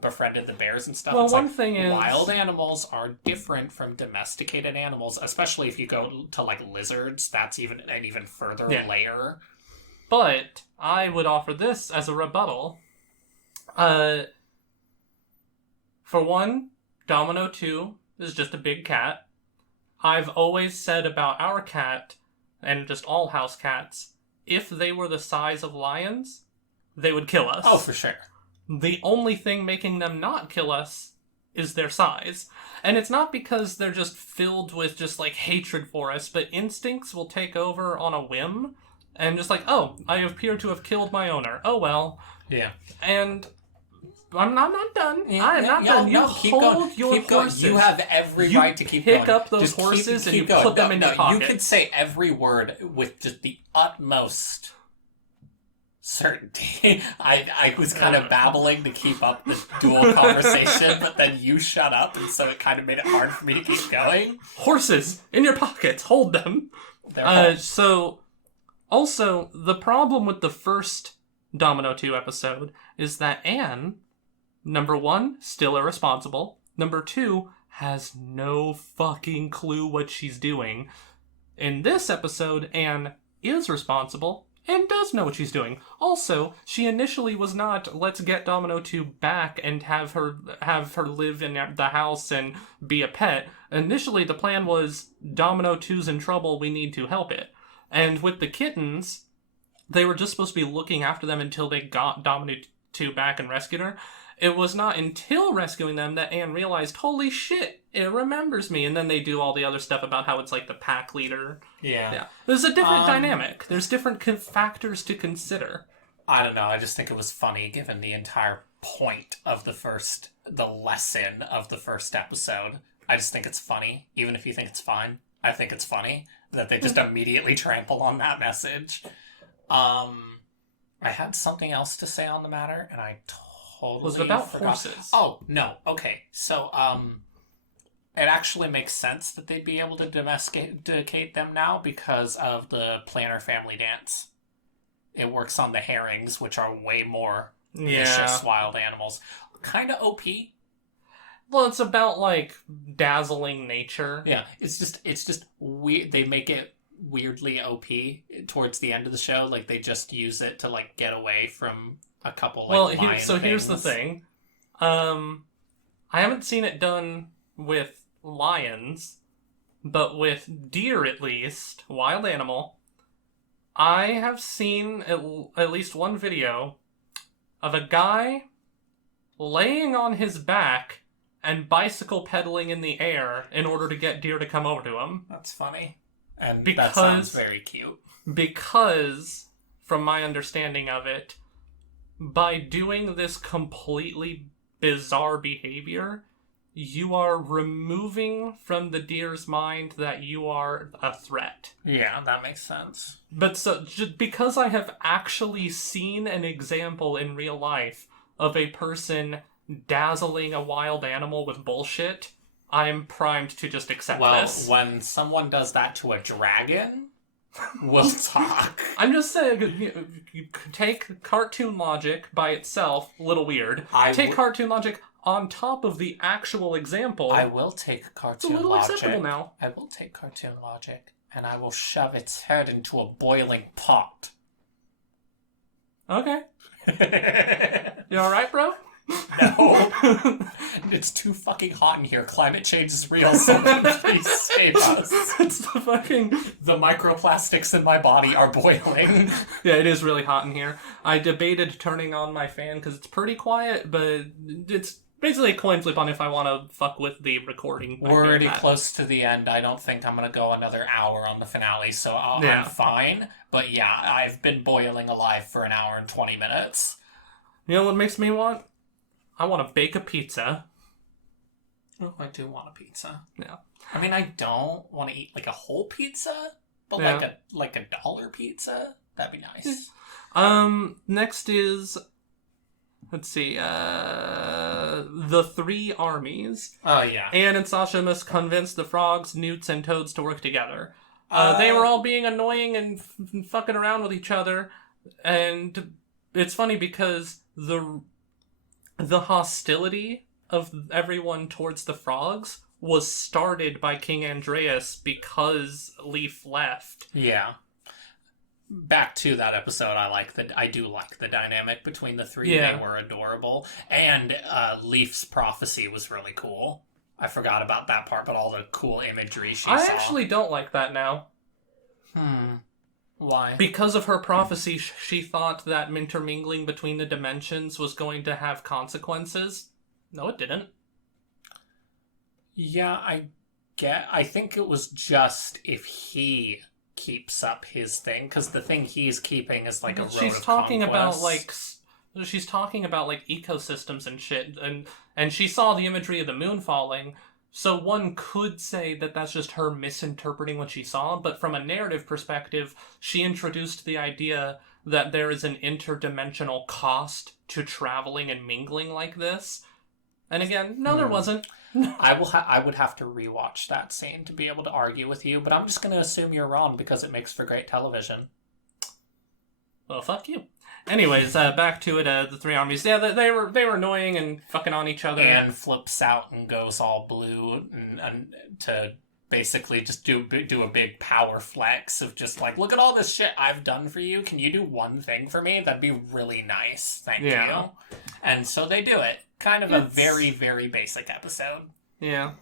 befriended the bears and stuff. Well, it's one thing is... wild animals are different from domesticated animals, especially if you go to like lizards. That's even an even further layer. But I would offer this as a rebuttal. For one, Domino 2 is just a big cat. I've always said about our cat, and just all house cats, if they were the size of lions, they would kill us. Oh, for sure. The only thing making them not kill us is their size. And it's not because they're just filled with just like hatred for us, but instincts will take over on a whim. And just like, I appear to have killed my owner. Oh, well. Yeah. And I'm not done. I am not done. You hold your horses. You have every right to keep going. You pick up those horses and you going. put them in your pocket. You could say every word with just the utmost certainty. I was kind of babbling to keep up the dual conversation, but then you shut up, and so it kind of made it hard for me to keep going. Horses in your pockets. Hold them. So... Also, the problem with the first Domino 2 episode is that Anne, number one, still irresponsible. Number two, has no fucking clue what she's doing. In this episode, Anne is responsible and does know what she's doing. Also, she initially was not, let's get Domino 2 back and have her live in the house and be a pet. Initially, the plan was, Domino 2's in trouble, we need to help it. And with the kittens, they were just supposed to be looking after them until they got Domino two back and rescued her. It was not until rescuing them that Anne realized, holy shit, it remembers me. And then they do all the other stuff about how it's like the pack leader. Yeah. There's a different dynamic. There's different factors to consider. I don't know. I just think it was funny given the entire point of the lesson of the first episode. I just think it's funny. Even if you think it's fine, I think it's funny that they just immediately trample on that message. I had something else to say on the matter, and I totally was it about forgot. horses? Oh, no. Okay. So, it actually makes sense that they'd be able to domesticate them now because of the planner family dance. It works on the herrings, which are way more vicious wild animals. Kind of OP. Well, it's about, like, dazzling nature. Yeah, it's just weird. They make it weirdly OP towards the end of the show. Like, they just use it to, like, get away from a couple, like, lion so here's the things. thing. I haven't seen it done with lions, but with deer, at least, wild animal, I have seen at least one video of a guy laying on his back and bicycle pedaling in the air in order to get deer to come over to him. That's funny. And that sounds very cute. Because, from my understanding of it, by doing this completely bizarre behavior, you are removing from the deer's mind that you are a threat. Yeah, that makes sense. But so, just because I have actually seen an example in real life of a person dazzling a wild animal with bullshit, I'm primed to just accept this. Well, when someone does that to a dragon, we'll talk. I'm just saying, you take cartoon logic by itself, a little weird. Take cartoon logic on top of the actual example. I will take cartoon logic. It's a little acceptable now. I will take cartoon logic, and I will shove its head into a boiling pot. Okay. You alright, bro? No. It's too fucking hot in here. Climate change is real. Someone please save us. It's the fucking... The microplastics in my body are boiling. Yeah, it is really hot in here. I debated turning on my fan because it's pretty quiet, but it's basically a coin flip on if I want to fuck with the recording. We're already close to the end. I don't think I'm going to go another hour on the finale, so I'm fine. But yeah, I've been boiling alive for an hour and 20 minutes. You know what makes me want? I want to bake a pizza. Oh, I do want a pizza. Yeah. I mean, I don't want to eat like a whole pizza, but like a dollar pizza. That'd be nice. Next is, let's see, the Three Armies. Oh, yeah. Anne and Sasha must convince the frogs, newts, and toads to work together. They were all being annoying and fucking around with each other, and it's funny because the hostility of everyone towards the frogs was started by King Andreas because Leaf left. Yeah. Back to that episode, I do like the dynamic between the three. Yeah. They were adorable. And Leaf's prophecy was really cool. I forgot about that part, but all the cool imagery she saw. I actually don't like that now. Why? Because of her prophecy, she thought that intermingling between the dimensions was going to have consequences. No, it didn't. Yeah, I think it was just if he keeps up his thing, because the thing he's keeping is like a road She's of talking conquest. she's talking about like ecosystems and shit, and she saw the imagery of the moon falling. So one could say that that's just her misinterpreting what she saw, but from a narrative perspective, she introduced the idea that there is an interdimensional cost to traveling and mingling like this. And again, no, there wasn't. I would have to rewatch that scene to be able to argue with you, but I'm just going to assume you're wrong because it makes for great television. Well, fuck you. Anyways, back to it. The Three Armies. Yeah, they were annoying and fucking on each other. Anne flips out and goes all blue and to basically just do a big power flex of just like, look at all this shit I've done for you. Can you do one thing for me? That'd be really nice. Thank you. And so they do it. Kind of a very, very basic episode. Yeah.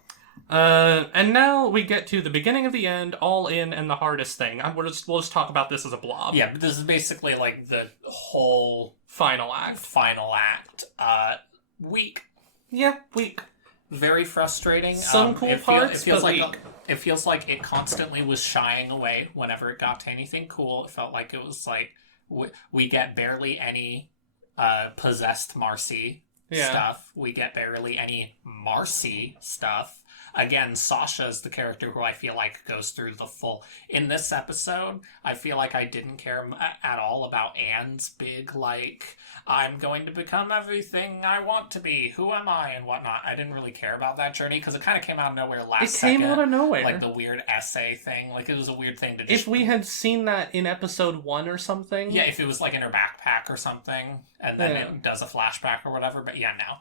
And now we get to the beginning of the end, all in, and the hardest thing. We'll just talk about this as a blob. Yeah, but this is basically like the whole final act. Weak. Yeah, weak. Very frustrating. Some cool parts, it feels but like weak. it feels like it constantly was shying away whenever it got to anything cool. It felt like it was like we get barely any possessed Marcy stuff. We get barely any Marcy stuff. Again, Sasha is the character who I feel like goes through the full... In this episode, I feel like I didn't care at all about Anne's big, like, I'm going to become everything I want to be. Who am I? And whatnot. I didn't really care about that journey because it kind of came out of nowhere last second. It came out of nowhere. Like the weird essay thing. Like, it was a weird thing to just... If we had seen that in episode 1 or something... Yeah, if it was, like, in her backpack or something, and then it does a flashback or whatever. But yeah, no.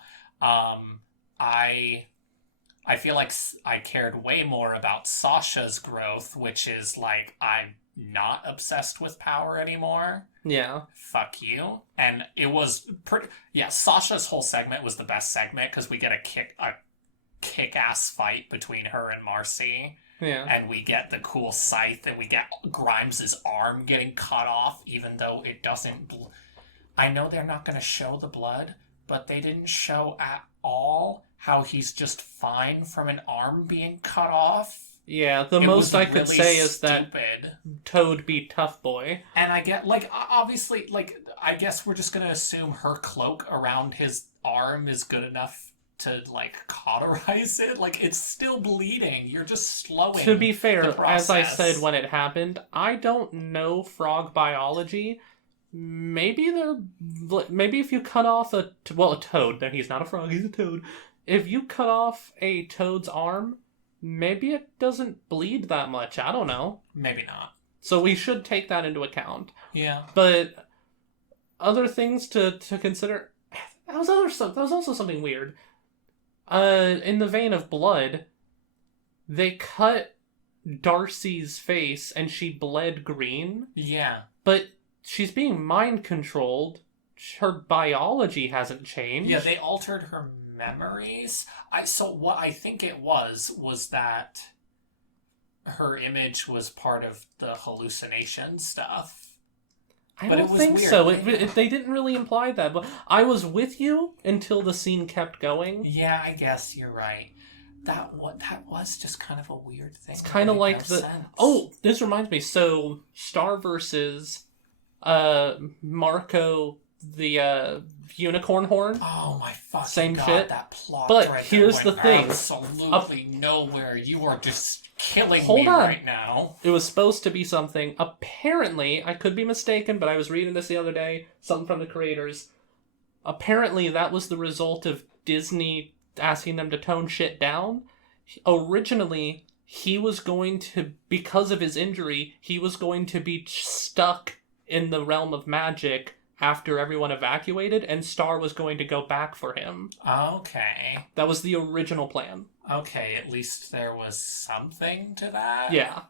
I feel like I cared way more about Sasha's growth, which is, like, I'm not obsessed with power anymore. Yeah. Fuck you. And it was pretty... Yeah, Sasha's whole segment was the best segment, because we get a kick-ass fight between her and Marcy. Yeah. And we get the cool scythe, and we get Grimes' arm getting cut off, even though it doesn't... I know they're not going to show the blood, but they didn't show at all how he's just fine from an arm being cut off. Yeah, the most I could say is that Toad be tough boy. And I get, like, obviously, like, I guess we're just going to assume her cloak around his arm is good enough to, like, cauterize it. Like, it's still bleeding. You're just slowing To be fair, the as I process. said when it happened, I don't know frog biology. Maybe if you cut off a toad, then he's not a frog, he's a toad. If you cut off a toad's arm, maybe it doesn't bleed that much. I don't know. Maybe not. So we should take that into account. Yeah. But other things to consider... That was also something weird. In the vein of blood, they cut Darcy's face and she bled green. Yeah. But she's being mind-controlled. Her biology hasn't changed. Yeah, they altered her memories. So what I think it was that her image was part of the hallucination stuff. I don't think so. They didn't really imply that, but I was with you until the scene kept going. Yeah, I guess you're right. That was just kind of a weird thing. It's kind of like the... sense. Oh, this reminds me. So, Star versus Marco, the unicorn horn. Oh my fucking Same god, shit. that plot But thread here's that the went thing. Absolutely nowhere. You are just killing Hold me on. right now. It was supposed to be something. Apparently, I could be mistaken, but I was reading this the other day, something from the creators. Apparently, that was the result of Disney asking them to tone shit down. Originally, he was going to, because of his injury, he was going to be stuck in the realm of magic after everyone evacuated, and Star was going to go back for him. Okay. That was the original plan. Okay, at least there was something to that. Yeah.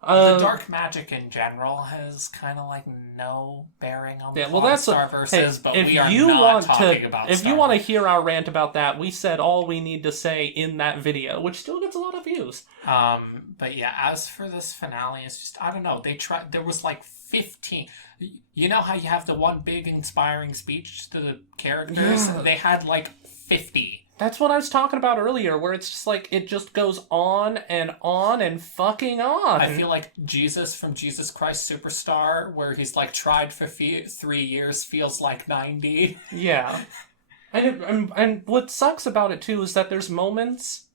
The dark magic in general has kind of like no bearing on the plot of Star versus, but we are not talking about If Star you want to hear our rant about that, we said all we need to say in that video, which still gets a lot of views. But yeah, as for this finale, it's just, I don't know, there was like 15. You know how you have the one big inspiring speech to the characters? Yeah. They had like 50. That's what I was talking about earlier, where it's just like, it just goes on and fucking on. I feel like Jesus from Jesus Christ Superstar, where he's like tried for 3 years, feels like 90. Yeah. And what sucks about it, too, is that there's moments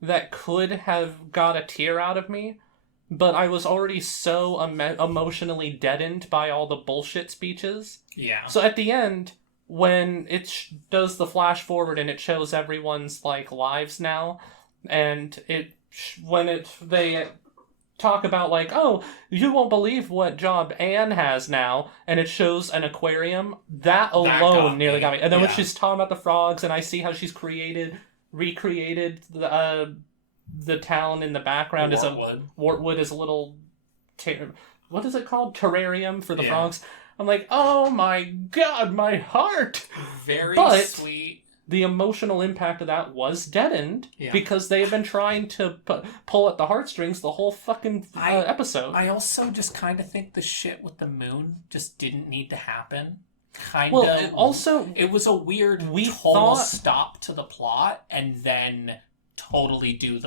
that could have got a tear out of me, but I was already so emotionally deadened by all the bullshit speeches. Yeah. So at the end, when it does the flash forward and it shows everyone's like lives now, and they talk about like, oh, you won't believe what job Anne has now, and it shows an aquarium, that alone nearly got me. And then when she's talking about the frogs, and I see how she's recreated the town in the background Wartwood is a little what is it called? Terrarium for the frogs. I'm like, oh my god, my heart! Very sweet. the emotional impact of that was deadened Yeah. because they have been trying to pull at the heartstrings the whole fucking episode. I also just kind of think the shit with the moon just didn't need to happen. It was a weird total stop to the plot and then totally do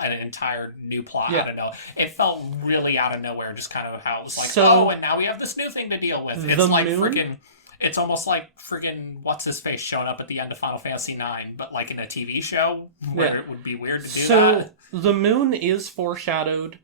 an entire new plot out of nowhere. It felt really out of nowhere, just kind of how it was like, and now we have this new thing to deal with. It's like freaking... It's almost like friggin' what's-his-face showing up at the end of Final Fantasy IX, but like in a TV show, where it would be weird to do that. So, the moon is foreshadowed,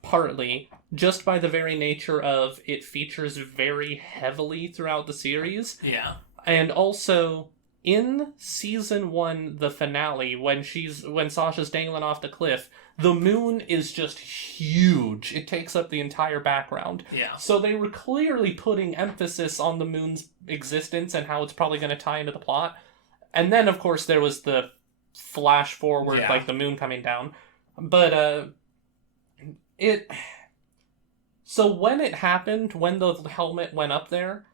partly, just by the very nature of it features very heavily throughout the series. Yeah. And also, in Season 1, the finale, when Sasha's dangling off the cliff, the moon is just huge. It takes up the entire background. Yeah. So they were clearly putting emphasis on the moon's existence and how it's probably going to tie into the plot. And then, of course, there was the flash forward, like the moon coming down. But, So when it happened, when the helmet went up there,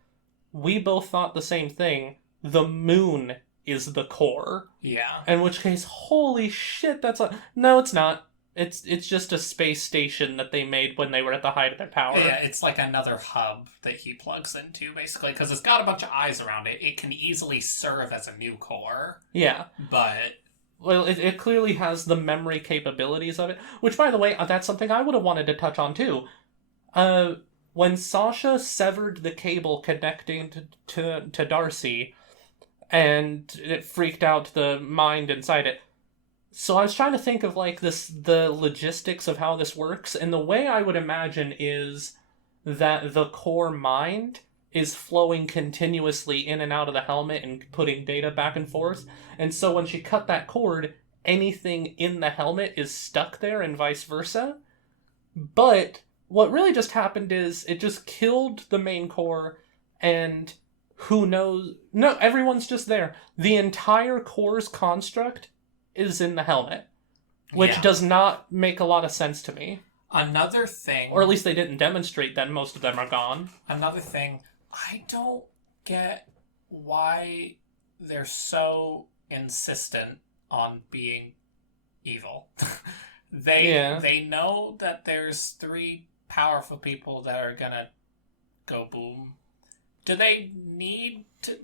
we both thought the same thing. The moon is the core. Yeah. In which case, holy shit, no, it's not. It's just a space station that they made when they were at the height of their power. Yeah, it's like another hub that he plugs into, basically, because it's got a bunch of eyes around it. It can easily serve as a new core. Yeah. But... Well, it clearly has the memory capabilities of it, which, by the way, that's something I would have wanted to touch on, too. When Sasha severed the cable connecting to Darcy, and it freaked out the mind inside it, so I was trying to think of, like, the logistics of how this works, and the way I would imagine is that the core mind is flowing continuously in and out of the helmet and putting data back and forth, and so when she cut that cord, anything in the helmet is stuck there and vice versa. But what really just happened is it just killed the main core, and who knows... No, everyone's just there. The entire core's construct is in the helmet, which does not make a lot of sense to me. Another thing... Or at least they didn't demonstrate that most of them are gone. Another thing, I don't get why they're so insistent on being evil. They know that there's 3 powerful people that are gonna go boom. Do they need to...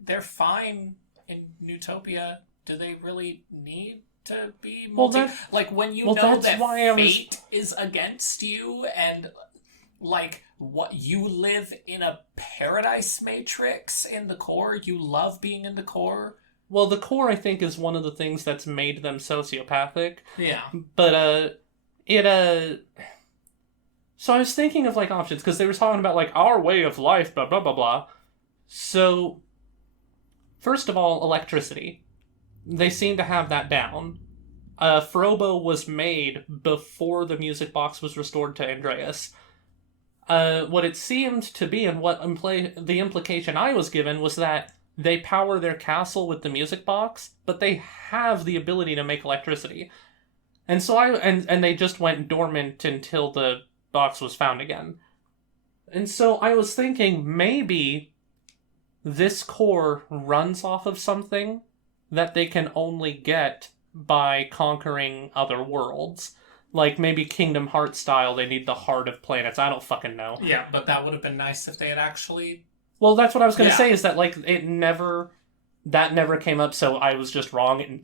They're fine in Newtopia. Do they really need to be when you know that fate is against you and like what you live in a paradise matrix in the core, you love being in the core. Well, the core, I think, is one of the things that's made them sociopathic. Yeah. But so I was thinking of like options because they were talking about like our way of life, blah blah blah blah. So first of all, electricity. They seem to have that down. Frobo was made before the music box was restored to Andreas. What it seemed to be, and what the implication I was given, was that they power their castle with the music box, but they have the ability to make electricity. And so and they just went dormant until the box was found again. And so I was thinking maybe this core runs off of something that they can only get by conquering other worlds. Like, maybe Kingdom Hearts style, they need the heart of planets. I don't fucking know. Yeah, but that would have been nice if they had actually... Well, that's what I was going to say, is that, like, that never came up, so I was just wrong.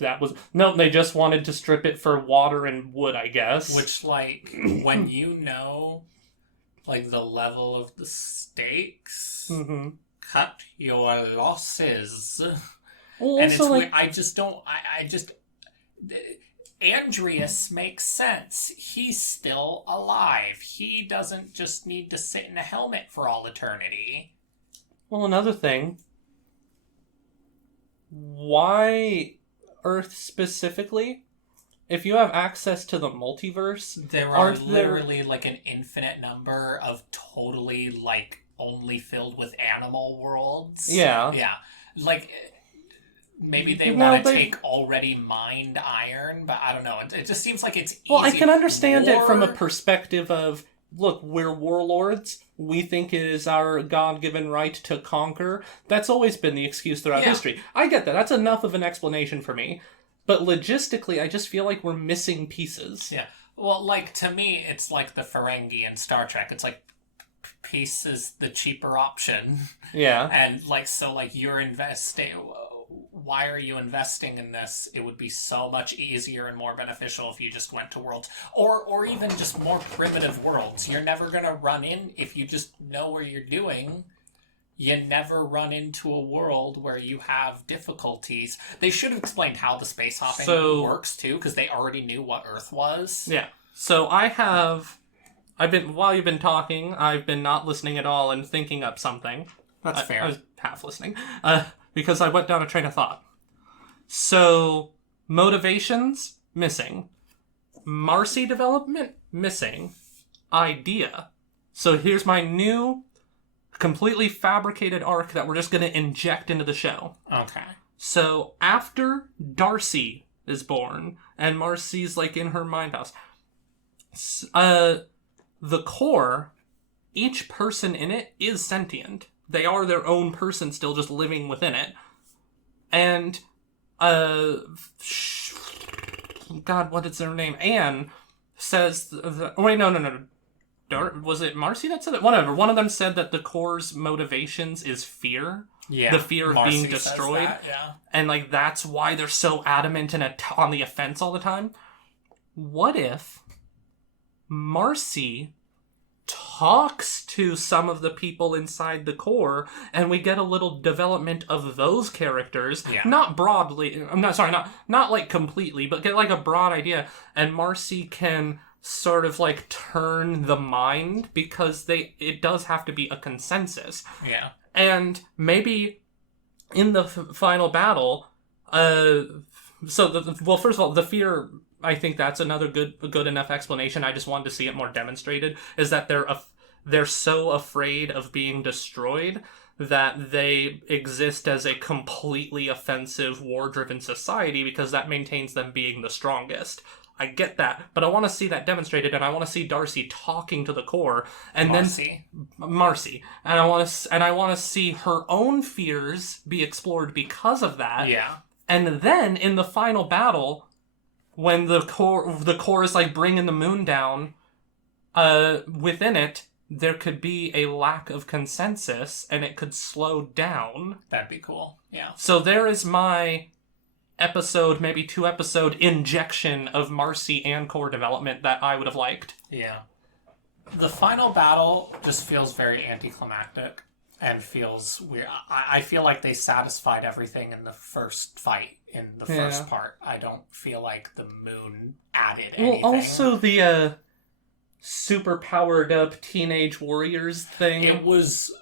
No, they just wanted to strip it for water and wood, I guess. Which, like, when you know, like, the level of the stakes, cut your losses... Well, and also, it's I just don't... Andreas makes sense. He's still alive. He doesn't just need to sit in a helmet for all eternity. Well, another thing. Why Earth specifically? If you have access to the multiverse... There are literally, like, an infinite number of totally, like, only filled with animal worlds. Yeah. Yeah. Like... Maybe they want to take already mined iron, but I don't know. It just seems like it's easy. Well, I can understand it from a perspective of look, we're warlords. We think it is our God-given right to conquer. That's always been the excuse throughout history. I get that. That's enough of an explanation for me. But logistically, I just feel like we're missing pieces. Yeah. Well, like, to me, it's like the Ferengi in Star Trek. It's like, peace is the cheaper option. Yeah. And, like, so, like, you're investing... Why are you investing in this? It would be so much easier and more beneficial if you just went to worlds. Or even just more primitive worlds. You're never going to run in, if you just know where you're doing, you never run into a world where you have difficulties. They should have explained how the space hopping works, too, because they already knew what Earth was. Yeah. So while you've been talking, I've been not listening at all and thinking up something. That's fair. I was half listening. Because I went down a train of thought. So, motivations, missing. Marcy development, missing. Idea. So here's my new, completely fabricated arc that we're just going to inject into the show. Okay. So, after Darcy is born, and Marcy's, like, in her mind house, the core, each person in it is sentient. They are their own person still, just living within it. And, God, what is their name? Anne says, no. Was it Marcy that said it? Whatever. One of them said that the core's motivations is fear. Yeah. The fear of Marcy being destroyed. Says that, yeah. And, like, that's why they're so adamant and on the offense all the time. What if Marcy talks to some of the people inside the core, and we get a little development of those characters, not broadly, not like completely, but get like a broad idea, and Marcy can sort of like turn the mind, because it does have to be a consensus. Yeah. And maybe in the final battle, first of all, the fear, I think that's another good enough explanation. I just wanted to see it more demonstrated, is that they're so afraid of being destroyed that they exist as a completely offensive, war-driven society, because that maintains them being the strongest. I get that, but I want to see that demonstrated, and I want to see Darcy talking to the core, and Marcy, and I want to see her own fears be explored because of that. Yeah. And then in the final battle, when the core is like bringing the moon down, within it, there could be a lack of consensus, and it could slow down. That'd be cool, yeah. So there is my episode, maybe 2-episode injection of Marcy and core development that I would have liked. Yeah. The final battle just feels very anticlimactic and feels weird. I feel like they satisfied everything in the first fight, in the first part. I don't feel like the moon added anything. Well, also the super powered up teenage warriors thing. It was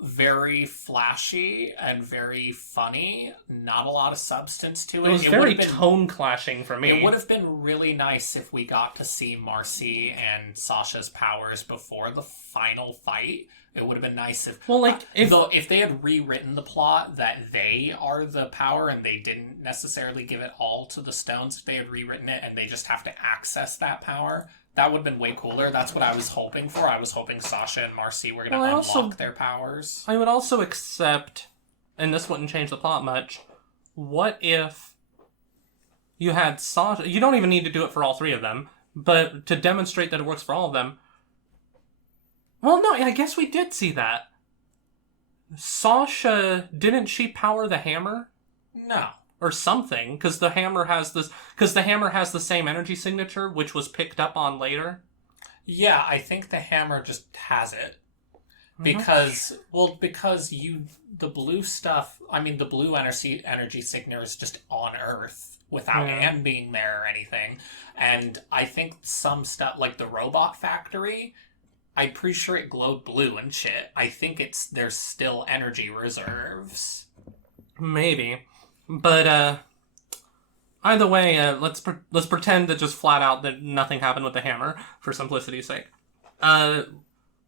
very flashy and very funny. Not a lot of substance to it. It was very tone clashing for me. It would have been really nice if we got to see Marcy and Sasha's powers before the final fight. It would have been nice if they had rewritten the plot that they are the power and they didn't necessarily give it all to the stones. If they had rewritten it and they just have to access that power, that would have been way cooler. That's what I was hoping for. I was hoping Sasha and Marcy were going to unlock their powers. I would also accept, and this wouldn't change the plot much, what if you had Sasha... You don't even need to do it for all three of them, but to demonstrate that it works for all of them... Well, no, I guess we did see that. Sasha, didn't she power the hammer? No. Or something, because the hammer has the same energy signature, which was picked up on later. Yeah, I think the hammer just has it. Because the blue stuff, the blue energy signature is just on Earth without Anne being there or anything. And I think some stuff, like the robot factory, I'm pretty sure it glowed blue and shit. I think there's still energy reserves. Maybe. But, either way, let's pretend that just flat out that nothing happened with the hammer, for simplicity's sake.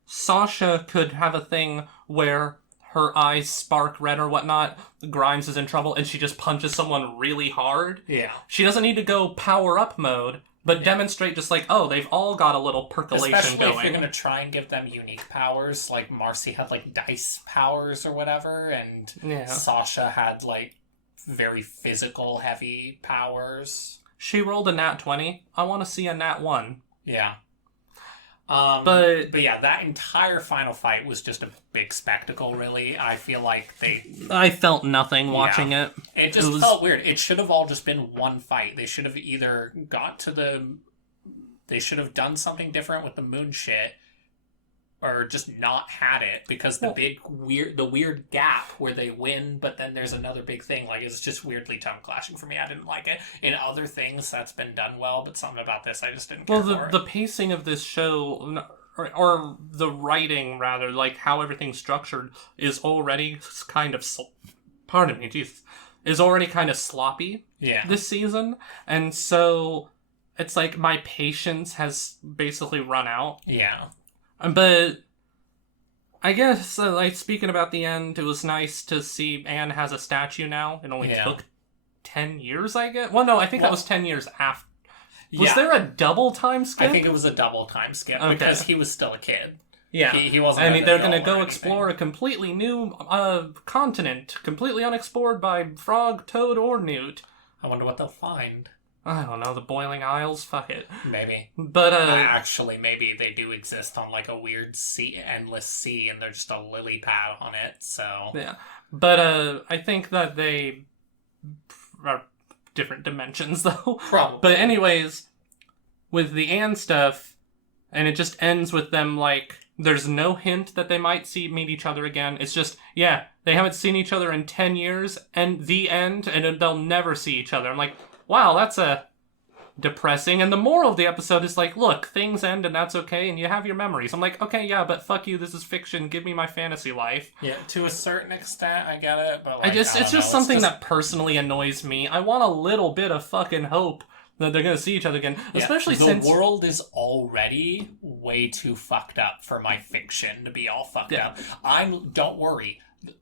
Sasha could have a thing where her eyes spark red or whatnot, Grimes is in trouble, and she just punches someone really hard. Yeah. She doesn't need to go power-up mode, but demonstrate just like, oh, they've all got a little percolation Especially going. if you're going to try and give them unique powers, like Marcy had, like, dice powers or whatever, and Sasha had, like, very physical, heavy powers. She rolled a nat 20. I want to see a nat 1. Yeah. But yeah, that entire final fight was just a big spectacle, really. I feel like I felt nothing watching it. It just felt weird. It should have all just been one fight. They should have either they should have done something different with the moon shit, or just not had it, because the weird gap where they win, but then there's another big thing. Like, it's just weirdly tongue clashing for me. I didn't like it. In other things, that's been done well, but something about this, I just didn't care for it. The pacing of this show, or the writing, rather, like how everything's structured, is already kind of, pardon me, Jesus, is already kind of sloppy this season. And so it's like my patience has basically run out. Yeah. But I guess, like, speaking about the end, it was nice to see Anne has a statue now. It only took 10 years, I guess. Well, no, I think that was 10 years after. Was there a double time skip? I think it was a double time skip, because he was still a kid. Yeah. He wasn't. I mean, they're going to go explore a completely new continent, completely unexplored by frog, toad, or newt. I wonder what they'll find. I don't know, the Boiling Isles? Fuck it. Maybe. But, actually, maybe they do exist on, like, a weird sea, endless sea, and they're just a lily pad on it, so... Yeah. But, I think that they are different dimensions, though. Probably. But anyways, with the Anne stuff, and it just ends with them, like, there's no hint that they might meet each other again. It's just, they haven't seen each other in 10 years, and the end, and they'll never see each other. I'm like... Wow, that's depressing. And the moral of the episode is like, look, things end and that's okay, and you have your memories. I'm like, okay, yeah, but fuck you, this is fiction. Give me my fantasy life. Yeah, to a certain extent, I get it, but like, it's just something that personally annoys me. I want a little bit of fucking hope that they're going to see each other again. Especially since... The world is already way too fucked up for my fiction to be all fucked up. Don't worry.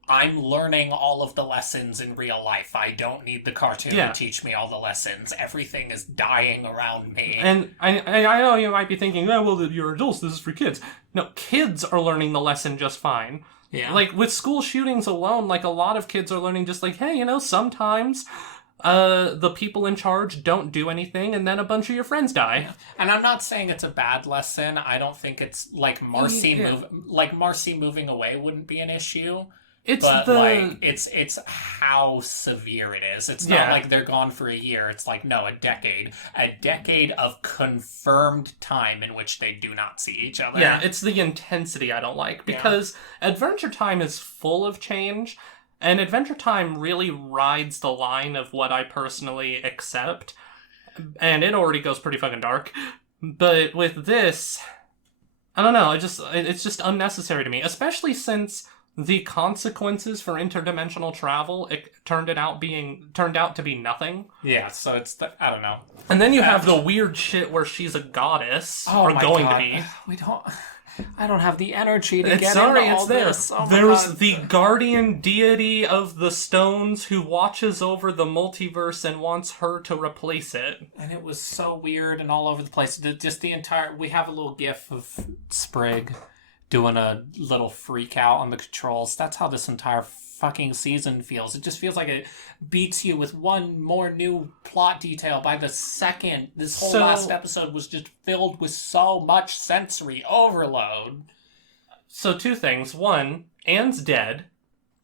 I'm learning all of the lessons in real life. I don't need the cartoon to teach me all the lessons. Everything is dying around me. And I know you might be thinking, oh, well, you're adults, this is for kids. No, kids are learning the lesson just fine. Yeah. Like, with school shootings alone, like, a lot of kids are learning just like, hey, sometimes... the people in charge don't do anything, and then a bunch of your friends die. Yeah. And I'm not saying it's a bad lesson. I don't think it's like Marcy moving away wouldn't be an issue. It's how severe it is. It's not like they're gone for a year. It's like, no, a decade of confirmed time in which they do not see each other. Yeah, it's the intensity I don't like, because Adventure Time is full of change. And Adventure Time really rides the line of what I personally accept. And it already goes pretty fucking dark. But with this, I don't know, it's just unnecessary to me. Especially since the consequences for interdimensional travel turned out to be nothing. Yeah, so I don't know. And then you have the weird shit where she's a goddess. Oh, or going to be. I don't have the energy to get into all this. Oh, there's the guardian deity of the stones who watches over the multiverse and wants her to replace it. And it was so weird and all over the place. We have a little gif of Sprig doing a little freak out on the controls. That's how this entire fucking season feels. It just feels like it beats you with one more new plot detail by the second. This whole last episode was just filled with so much sensory overload. So 2 things. 1, Anne's dead.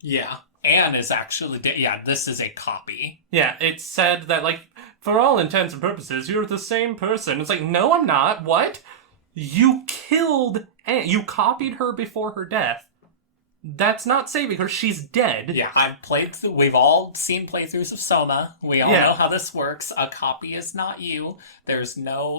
Yeah. Anne is actually dead. Yeah, this is a copy. Yeah, it's said that, like, for all intents and purposes, you're the same person. It's like, no, I'm not. What? You killed Anne. You copied her before her death. That's not saving her. She's dead. Yeah, we've all seen playthroughs of Soma. We all know how this works. A copy is not you. There's no,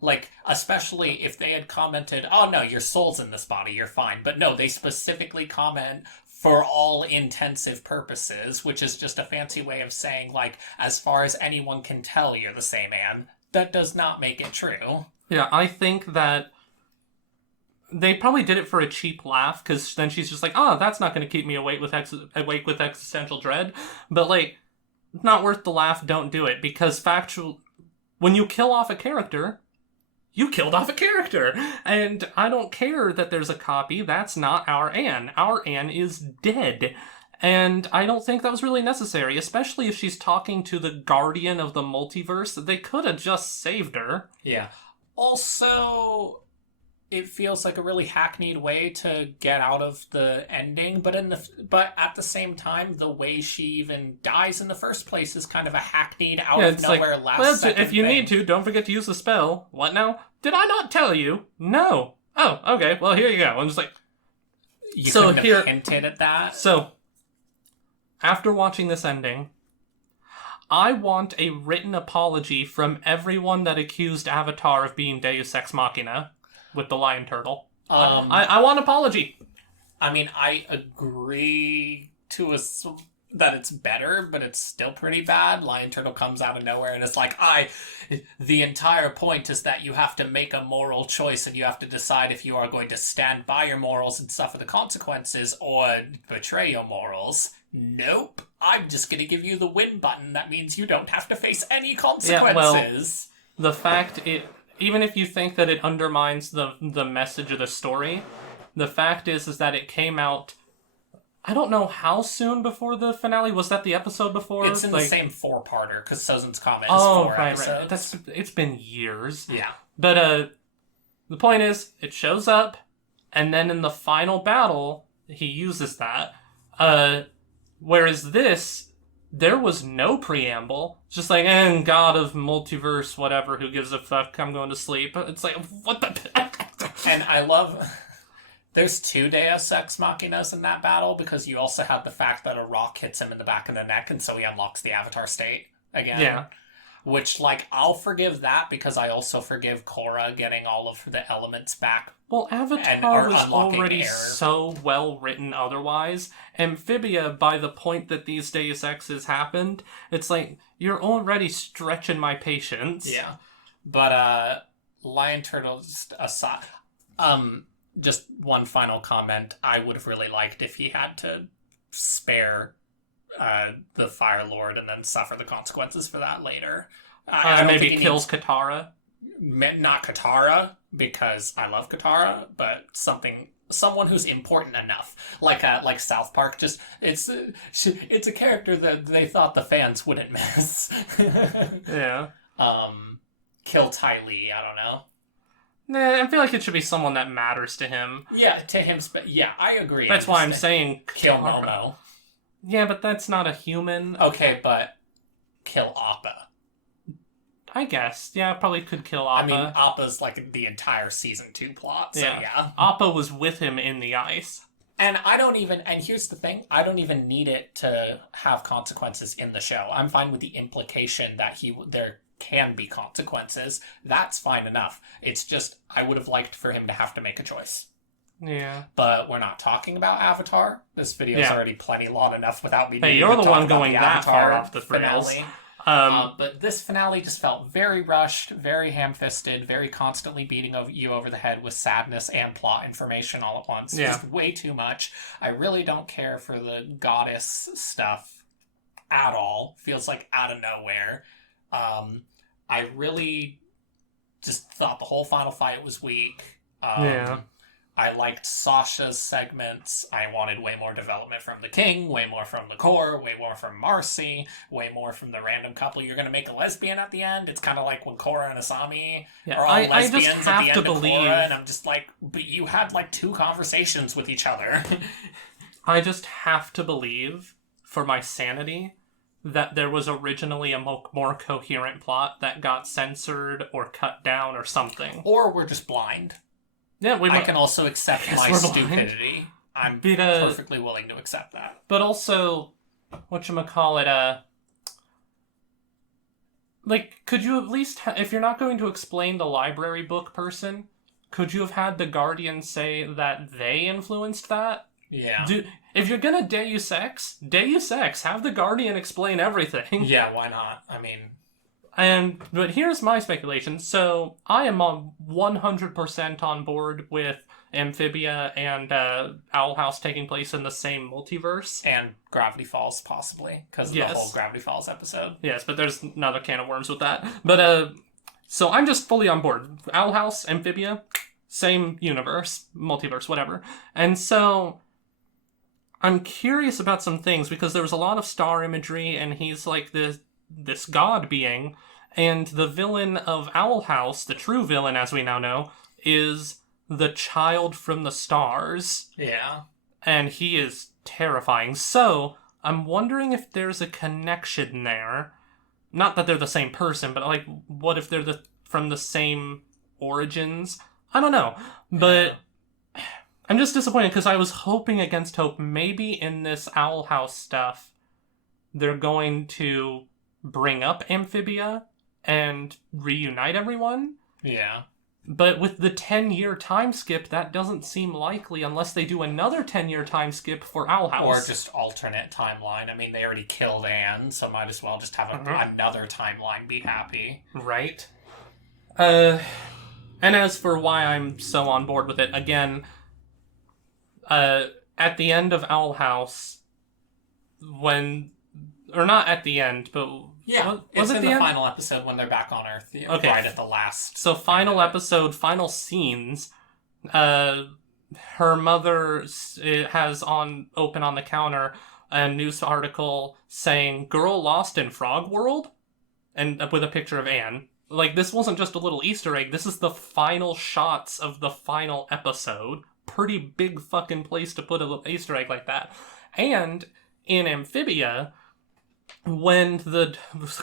like, especially if they had commented, oh no, your soul's in this body, you're fine. But no, they specifically comment for all intensive purposes, which is just a fancy way of saying, like, as far as anyone can tell, you're the same Anne. That does not make it true. Yeah, I think that they probably did it for a cheap laugh, because then she's just like, oh, that's not going to keep me awake with existential dread. But, like, not worth the laugh, don't do it. Because when you kill off a character, you killed off a character. And I don't care that there's a copy. That's not our Anne. Our Anne is dead. And I don't think that was really necessary, especially if she's talking to the guardian of the multiverse. They could have just saved her. Yeah. Also, it feels like a really hackneyed way to get out of the ending, but at the same time, the way she even dies in the first place is kind of a hackneyed out of nowhere last second if you thing. need to, don't forget to use the spell. What now? Did I not tell you? No. Oh, okay. Well, here you go. I'm just like, you couldn't have hinted at that. So, after watching this ending, I want a written apology from everyone that accused Avatar of being Deus Ex Machina with the lion turtle. I want an apology. I mean, I agree that it's better, but it's still pretty bad. Lion Turtle comes out of nowhere and it's like, the entire point is that you have to make a moral choice and you have to decide if you are going to stand by your morals and suffer the consequences or betray your morals. Nope. I'm just going to give you the win button. That means you don't have to face any consequences. Yeah, well, the fact even if you think that it undermines the message of the story, the fact is that it came out, I don't know how soon before the finale. Was that the episode before? It's in the same 4-parter, because Sozin's Comet is 4 episodes. Right. It's been years. Yeah. But the point is, it shows up, and then in the final battle, he uses that. Whereas this, there was no preamble. Just like, God of multiverse, whatever, who gives a fuck, I'm going to sleep. It's like, what the... And I love... There's 2 Deus Ex Machinas in that battle, because you also have the fact that a rock hits him in the back of the neck, and so he unlocks the Avatar state again. Yeah. Which, like, I'll forgive that, because I also forgive Korra getting all of the elements back. Well, Avatar was already so well written otherwise. Amphibia, by the point that these Deus Exes happened, it's like, you're already stretching my patience. Yeah. But, Lion Turtle aside... Just one final comment. I would have really liked if he had to spare the Fire Lord and then suffer the consequences for that later. Maybe kills Katara? Not Katara, because I love Katara, but someone who's important enough. Like South Park, just it's a character that they thought the fans wouldn't miss. Yeah. Kill Ty Lee, I don't know. Nah, I feel like it should be someone that matters to him. Yeah, to him. Yeah, I agree. That's why I'm saying kill Momo. Yeah, but that's not a human. Okay, but kill Appa. I guess. Yeah, I probably could kill Appa. I mean, Appa's like the entire season 2 plot, so yeah. Appa was with him in the ice. And and here's the thing, I don't even need it to have consequences in the show. I'm fine with the implication that there can be consequences. That's fine enough. It's just, I would have liked for him to have to make a choice. Yeah. But we're not talking about Avatar. This video is already plenty long enough without me. Hey, you're the one going that far off the rails. But this finale just felt very rushed, very ham-fisted, very constantly beating you over the head with sadness and plot information all at once. Yeah. Just way too much. I really don't care for the goddess stuff at all. Feels like out of nowhere. I really just thought the whole final fight was weak. I liked Sasha's segments. I wanted way more development from the king, way more from the core, way more from Marcy, way more from the random couple you're going to make a lesbian at the end. It's kind of like when Korra and Asami are all lesbians at the end of Korra, and I'm just like, but you had like 2 conversations with each other. I just have to believe, for my sanity, that there was originally a more coherent plot that got censored or cut down or something. Or we're just blind. Yeah, I can also accept my stupidity. I'm perfectly willing to accept that. But also, whatchamacallit, like, could you at least, if you're not going to explain the library book person, could you have had the Guardian say that they influenced that? Yeah. If you're gonna Deus Ex, have the Guardian explain everything. Yeah, why not? I mean... But here's my speculation. So, I am on 100% on board with Amphibia and Owl House taking place in the same multiverse. And Gravity Falls, possibly, because of the whole Gravity Falls episode. Yes, but there's another can of worms with that. But So I'm just fully on board. Owl House, Amphibia, same universe, multiverse, whatever. And so I'm curious about some things because there was a lot of star imagery, and he's like this god being, and the villain of Owl House, the true villain as we now know, is the child from the stars. Yeah. And he is terrifying. So I'm wondering if there's a connection there. Not that they're the same person, but like, what if they're from the same origins? I don't know. But I'm just disappointed because I was hoping against hope. Maybe in this Owl House stuff, they're going to bring up Amphibia and reunite everyone. Yeah. But with the 10-year time skip, that doesn't seem likely unless they do another 10-year time skip for Owl House. Or just alternate timeline. I mean, they already killed Anne, so might as well just have another timeline be happy. Right. And as for why I'm so on board with it, again, at the end of Owl House, or not at the end, but... Yeah, it's in the final episode when they're back on Earth, right at the last. So final episode, final scenes, her mother has open on the counter a news article saying, "Girl lost in Frog World?" And with a picture of Anne. Like, this wasn't just a little Easter egg, this is the final shots of the final episode. Pretty big fucking place to put a little Easter egg like that. And in Amphibia, when the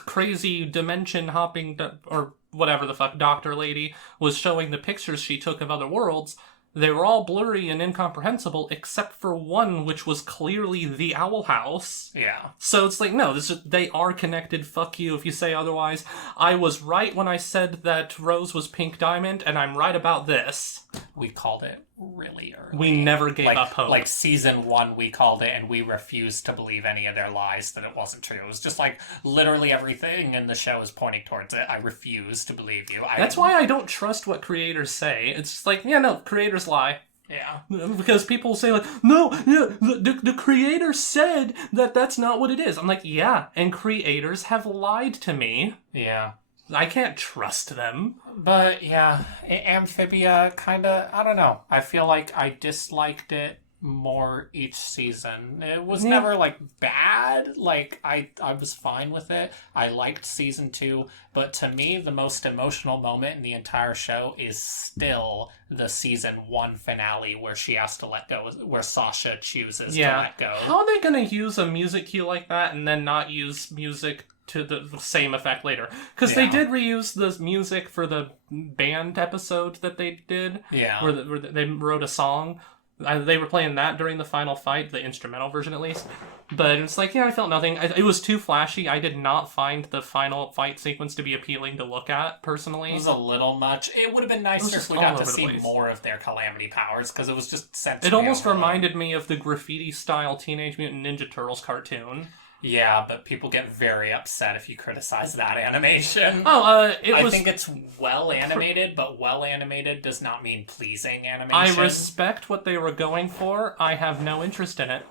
crazy dimension hopping or whatever the fuck doctor lady was showing the pictures she took of other worlds, they were all blurry and incomprehensible except for one, which was clearly the Owl House. Yeah. So it's like, no, they are connected. Fuck you if you say otherwise. I was right when I said that Rose was Pink Diamond, and I'm right about this. We called it really early. We never gave up hope. Like season 1, we called it, and we refused to believe any of their lies that it wasn't true. It was just like literally everything in the show is pointing towards it. I refuse to believe you. That's why I don't trust what creators say. It's just like, yeah, no, creators lie. Yeah. Because people say like, no, yeah, the creator said that that's not what it is. I'm like, yeah, and creators have lied to me. Yeah. I can't trust them. But yeah, Amphibia kinda, I don't know. I feel like I disliked it more each season. It was never like bad. Like I was fine with it. I liked season 2, but to me the most emotional moment in the entire show is still the season 1 finale where she has to let go, where Sasha chooses to let go. How are they gonna use a music cue like that and then not use music to the same effect later? Because they did reuse the music for the band episode that they did. Yeah. Where they wrote a song. They were playing that during the final fight, the instrumental version at least. But it's like, yeah, I felt nothing. It was too flashy. I did not find the final fight sequence to be appealing to look at, personally. It was a little much. It would have been nicer if we got to see more of their calamity powers, because it was just sensitive. It almost reminded me of the graffiti-style Teenage Mutant Ninja Turtles cartoon. Yeah, but people get very upset if you criticize that animation. I think it's well animated, but well animated does not mean pleasing animation. I respect what they were going for. I have no interest in it.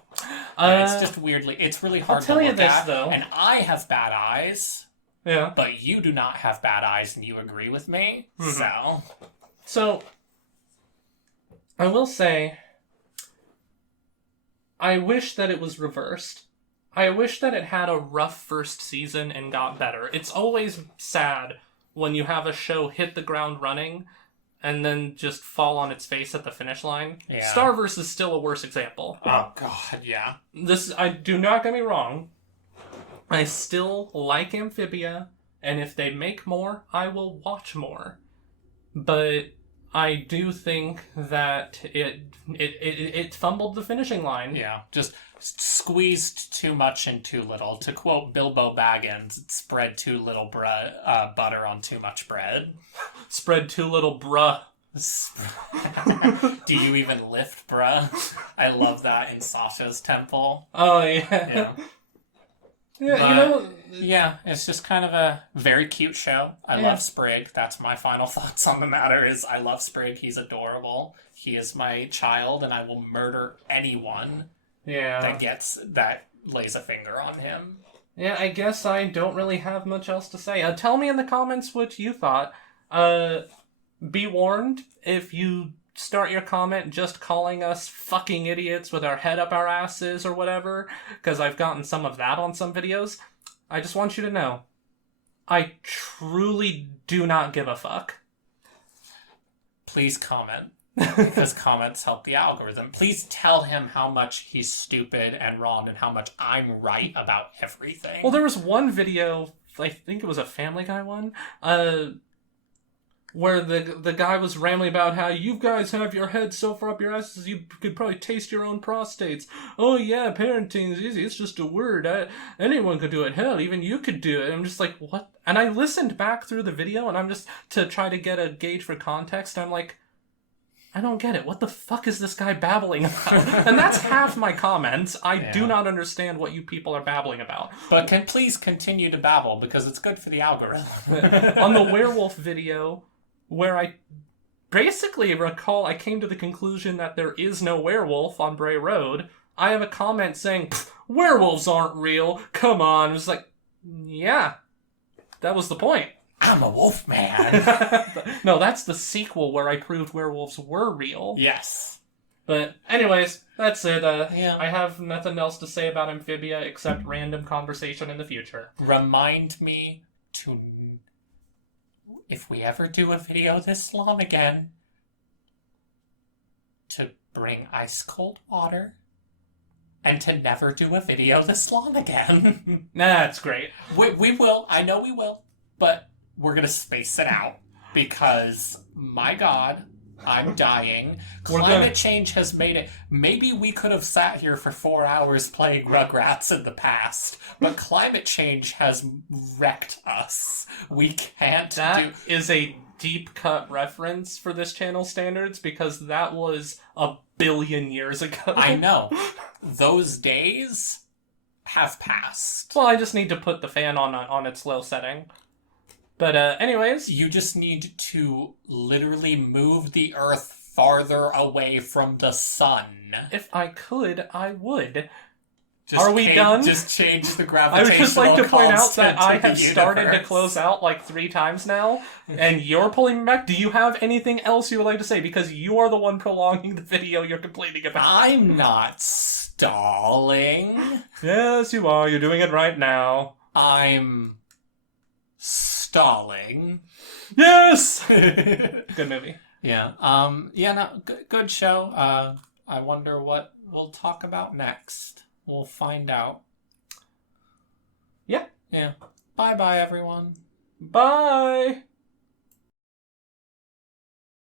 It's just weirdly, it's really hard to look at. Though. And I have bad eyes. Yeah. But you do not have bad eyes, and you agree with me. Mm-hmm. So, I will say, I wish that it was reversed. I wish that it had a rough first season and got better. It's always sad when you have a show hit the ground running and then just fall on its face at the finish line. Yeah. Starverse is still a worse example. Oh, God, yeah. Do not get me wrong. I still like Amphibia, and if they make more, I will watch more. But I do think that it fumbled the finishing line. Yeah, just squeezed too much and too little. To quote Bilbo Baggins, it spread too little butter on too much bread. Spread too little bruh. Do you even lift bruh? I love that in Sasha's temple. Oh, yeah. Yeah, yeah, it's just kind of a very cute show. I love Sprig. That's my final thoughts on the matter is I love Sprig. He's adorable. He is my child, and I will murder anyone that lays a finger on him. Yeah, I guess I don't really have much else to say. Tell me in the comments what you thought. Be warned, if you start your comment just calling us fucking idiots with our head up our asses or whatever, because I've gotten some of that on some videos, I just want you to know, I truly do not give a fuck. Please comment, because comments help the algorithm. Please tell him how much he's stupid and wrong and how much I'm right about everything. Well, there was one video, I think it was a Family Guy one, where the guy was rambling about how you guys have your heads so far up your asses you could probably taste your own prostates. Oh yeah, parenting is easy. It's just a word. Anyone could do it. Hell, even you could do it. And I'm just like, what? And I listened back through the video, and I'm just, to try to get a gauge for context, I'm like, I don't get it. What the fuck is this guy babbling about? And that's half my comments. I do not understand what you people are babbling about. But please continue to babble, because it's good for the algorithm. On the werewolf video, where I basically recall I came to the conclusion that there is no werewolf on Bray Road, I have a comment saying, werewolves aren't real, come on. It was like, yeah, that was the point. I'm a wolf man. No, that's the sequel where I proved werewolves were real. Yes. But anyways, that's it. Yeah. I have nothing else to say about Amphibia except random conversation in the future. Remind me to... if we ever do a video this long again, to bring ice cold water and to never do a video this long again. That's great. We will. I know we will. But we're going to space it out because, my God, I'm dying. Climate change has made it... maybe we could have sat here for 4 hours playing Rugrats in the past, but climate change has wrecked us. We can't That is a deep cut reference for this channel standards, because that was 1 billion years ago. I know. Those days have passed. Well, I just need to put the fan on its low setting. But anyways... you just need to literally move the Earth farther away from the sun. If I could, I would. Are we done? Just change the I gravitational would just like to point out that I have universe. started to close out like 3 times now, and you're pulling me back. Do you have anything else you would like to say? Because you are the one prolonging the video you're complaining about. I'm not stalling. Yes, you are. You're doing it right now. I'm stalling. Yes! Good movie. Yeah. No, good show. I wonder what we'll talk about next. We'll find out. Yeah. Yeah. Bye-bye, everyone. Bye!